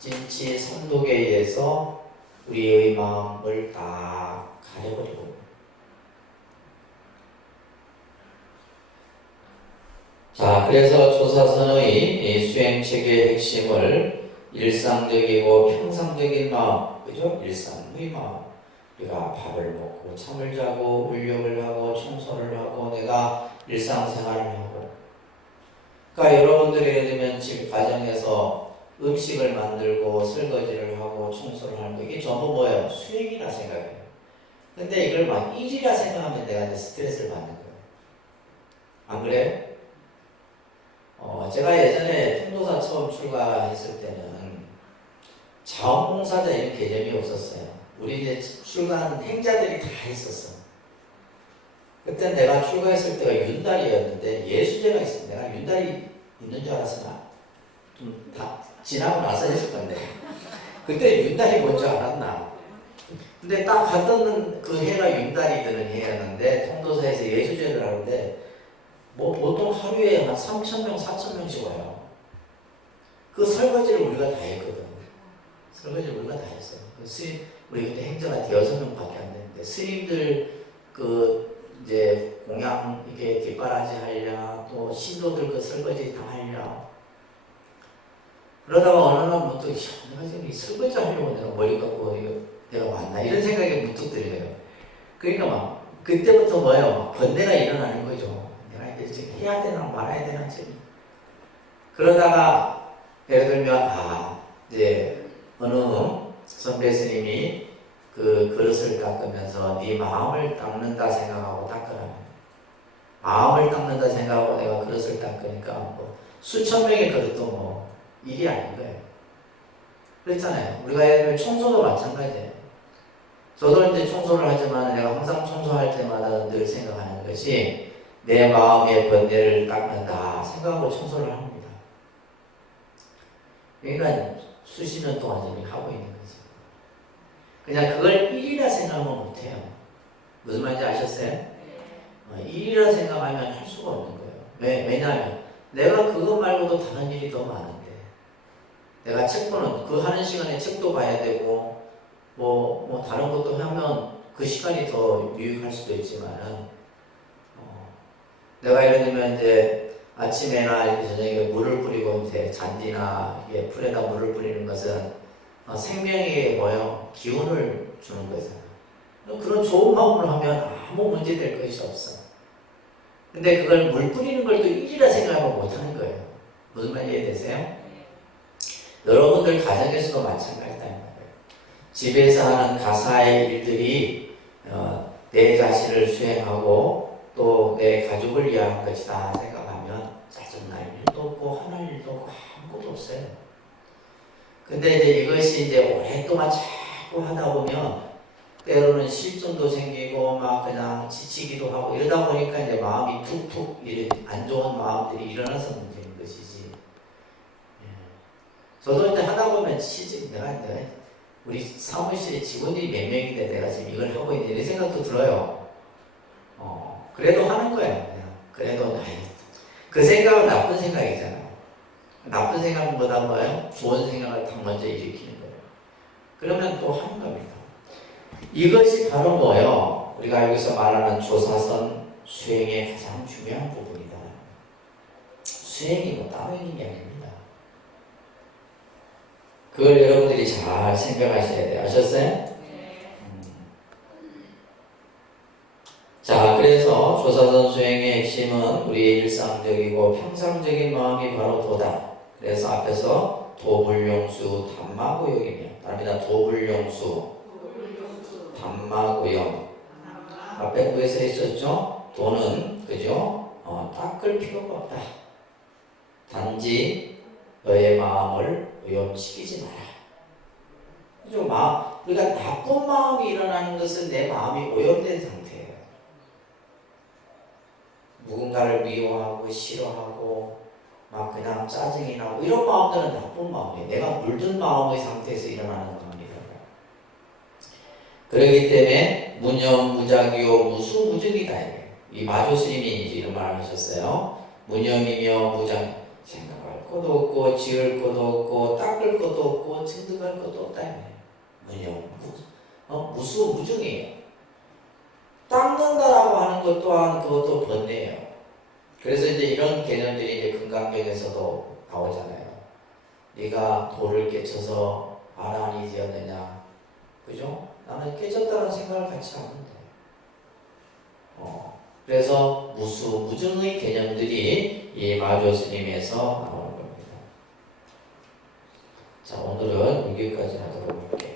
탐진치 삼독에 의해서 우리의 마음을 다 가려버리고 자, 그래서 조사선의 이 수행체계의 핵심을 일상적이고 평상적인 마음, 그죠? 일상의 마음. 우리가 밥을 먹고 잠을 자고 울력을 하고 청소를 하고 내가 일상생활을 하고 그러니까 여러분들이 예를 들면 집 가정에서 음식을 만들고 설거지를 하고 청소를 하는 거 이게 전부 뭐예요? 수행이라 생각해요. 근데 이걸 막 일이라 생각하면 내가 이제 스트레스를 받는 거예요. 안 그래요? 제가 예전에 통도사 처음 출가했을 때는 자원봉사자 이런 개념이 없었어요. 우리 이제 출가한 행자들이 다 있었어. 그때 내가 출가했을 때가 윤달이었는데 예수제가 있었어. 내가 윤달이 있는 줄 알았으나 좀 다 지나고 나서 했을 건데 그때 윤달이 뭔지 알았나? 근데 딱 갔던 그 해가 윤달이 드는 해였는데 통도사에서 예수제를 하는데 뭐 보통 하루에 한 3,000명, 4,000명씩 와요. 그 설거지를 우리가 다 했거든. 설거지를 우리가 다 했어요. 스님, 우리 그때 행자가 6명밖에 안 되는데 스님들 이제 공양 이게 뒷바라지 하려 또 신도들 그 설거지 다 하려 그러다가 어느 날부터 내가 지금 이 설거지 하려고 내가 머리 감고 내가 왔나 이런 생각이 문득 들어요. 그러니까 막 그때부터 뭐예요? 번뇌가 일어나는 거죠. 내가 이제 지금 해야 되나 말아야 되나 지금. 그러다가 예를 들면 이제 어느 선배 스님이 그 그릇을 닦으면서 네 마음을 닦는다 생각하고 닦으라면 마음을 닦는다 생각하고 내가 그릇을 닦으니까 뭐 수천 명의 그릇도 뭐 일이 아닌 거예요. 그렇잖아요. 우리가 예를 들면 청소도 마찬가지예요. 저도 이제 청소를 하지만 내가 항상 청소할 때마다 늘 생각하는 것이 내 마음의 번뇌를 닦는다 생각하고 청소를 합니다. 그러니까 수십 년 동안 지금 하고 있는 거죠. 그냥 그걸 일이라 생각하면 못해요. 무슨 말인지 아셨어요? 일이라 생각하면 할 수가 없는 거예요. 왜냐하면 내가 그것 말고도 다른 일이 더 많은데 내가 책 보는 그 하는 시간에 책도 봐야 되고 뭐 다른 것도 하면 그 시간이 더 유익할 수도 있지만은 내가 예를 들면 이제 아침에나 이렇게 저녁에 물을 뿌리고 이제 잔디나 이게 풀에다 물을 뿌리는 것은 생명에게 뭐요? 기운을 주는 거잖아요. 그런 좋은 마음으로 하면 아무 문제 될 것이 없어. 근데 그걸 물 뿌리는 걸 또 일이라 생각하면 못하는 거예요. 무슨 말 이해되세요? 여러분들 가정에서도 마찬가지다 이 말이에요. 집에서 하는 가사의 일들이 내 자신을 수행하고 또 내 가족을 위한 것이다 생각하면 짜증날 일도 없고 화날 일도 없고 아무것도 없어요. 근데 이제 이것이 이제 오랫동안 자꾸 하다 보면 때로는 실증도 생기고 막 그냥 지치기도 하고 이러다 보니까 이제 마음이 툭툭 이런 안 좋은 마음들이 일어나서 문제인 것이지. 저도 이제 하다 보면 실제 내가 이제 우리 사무실에 직원들이 몇 명인데 내가 지금 이걸 하고 있는데 이런 생각도 들어요. 그래도 하는 거예요. 그냥. 그래도 그 생각은 나쁜 생각이잖아요. 나쁜 생각보다 뭐예요? 좋은 생각을 더 먼저 일으키는 거예요. 그러면 또 하는 겁니다. 이것이 바로 뭐예요? 우리가 여기서 말하는 조사선 수행의 가장 중요한 부분이다. 수행이 뭐 따로 있는 게 아닙니다. 그걸 여러분들이 잘 생각하셔야 돼요. 아셨어요? 자, 그래서 조사선 수행의 핵심은 우리의 일상적이고 평상적인 마음이 바로 도다. 그래서 앞에서 도불용수 담마구역이며 답니다. 도불용수 담마구역. 앞에 구에서 있었죠? 도는 그죠? 닦을 필요가 없다. 단지 너의 마음을 오염시키지 마라. 그죠? 우리가 나쁜 마음이 일어나는 것은 내 마음이 오염된 상태예요. 누군가를 미워하고 싫어하고 막 그냥 짜증이 나고 이런 마음들은 나쁜 마음이에요. 내가 물든 마음의 상태에서 일어나는 마음이라고. 그렇기 때문에 무념무작이요 무수무증이다. 이 마조 스님이 이제 이런 말을 하셨어요. 무념이며 무작, 생각할 것도 없고 지을 것도 없고 닦을 것도 없고 증득할 것도 없다. 무념, 무수무증이에요. 닦는다라고 하는 것 또한 그것도 번뇌예요. 그래서 이제 이런 개념들이 이제 금강경에서도 나오잖아요. 네가 돌을 깨쳐서 아라한이 되었느냐, 그죠? 나는 깨졌다는 생각을 갖지 않는데. 그래서 무수무증의 개념들이 이 마조 스님에서 나오는 겁니다. 자, 오늘은 여기까지 하도록 할게요.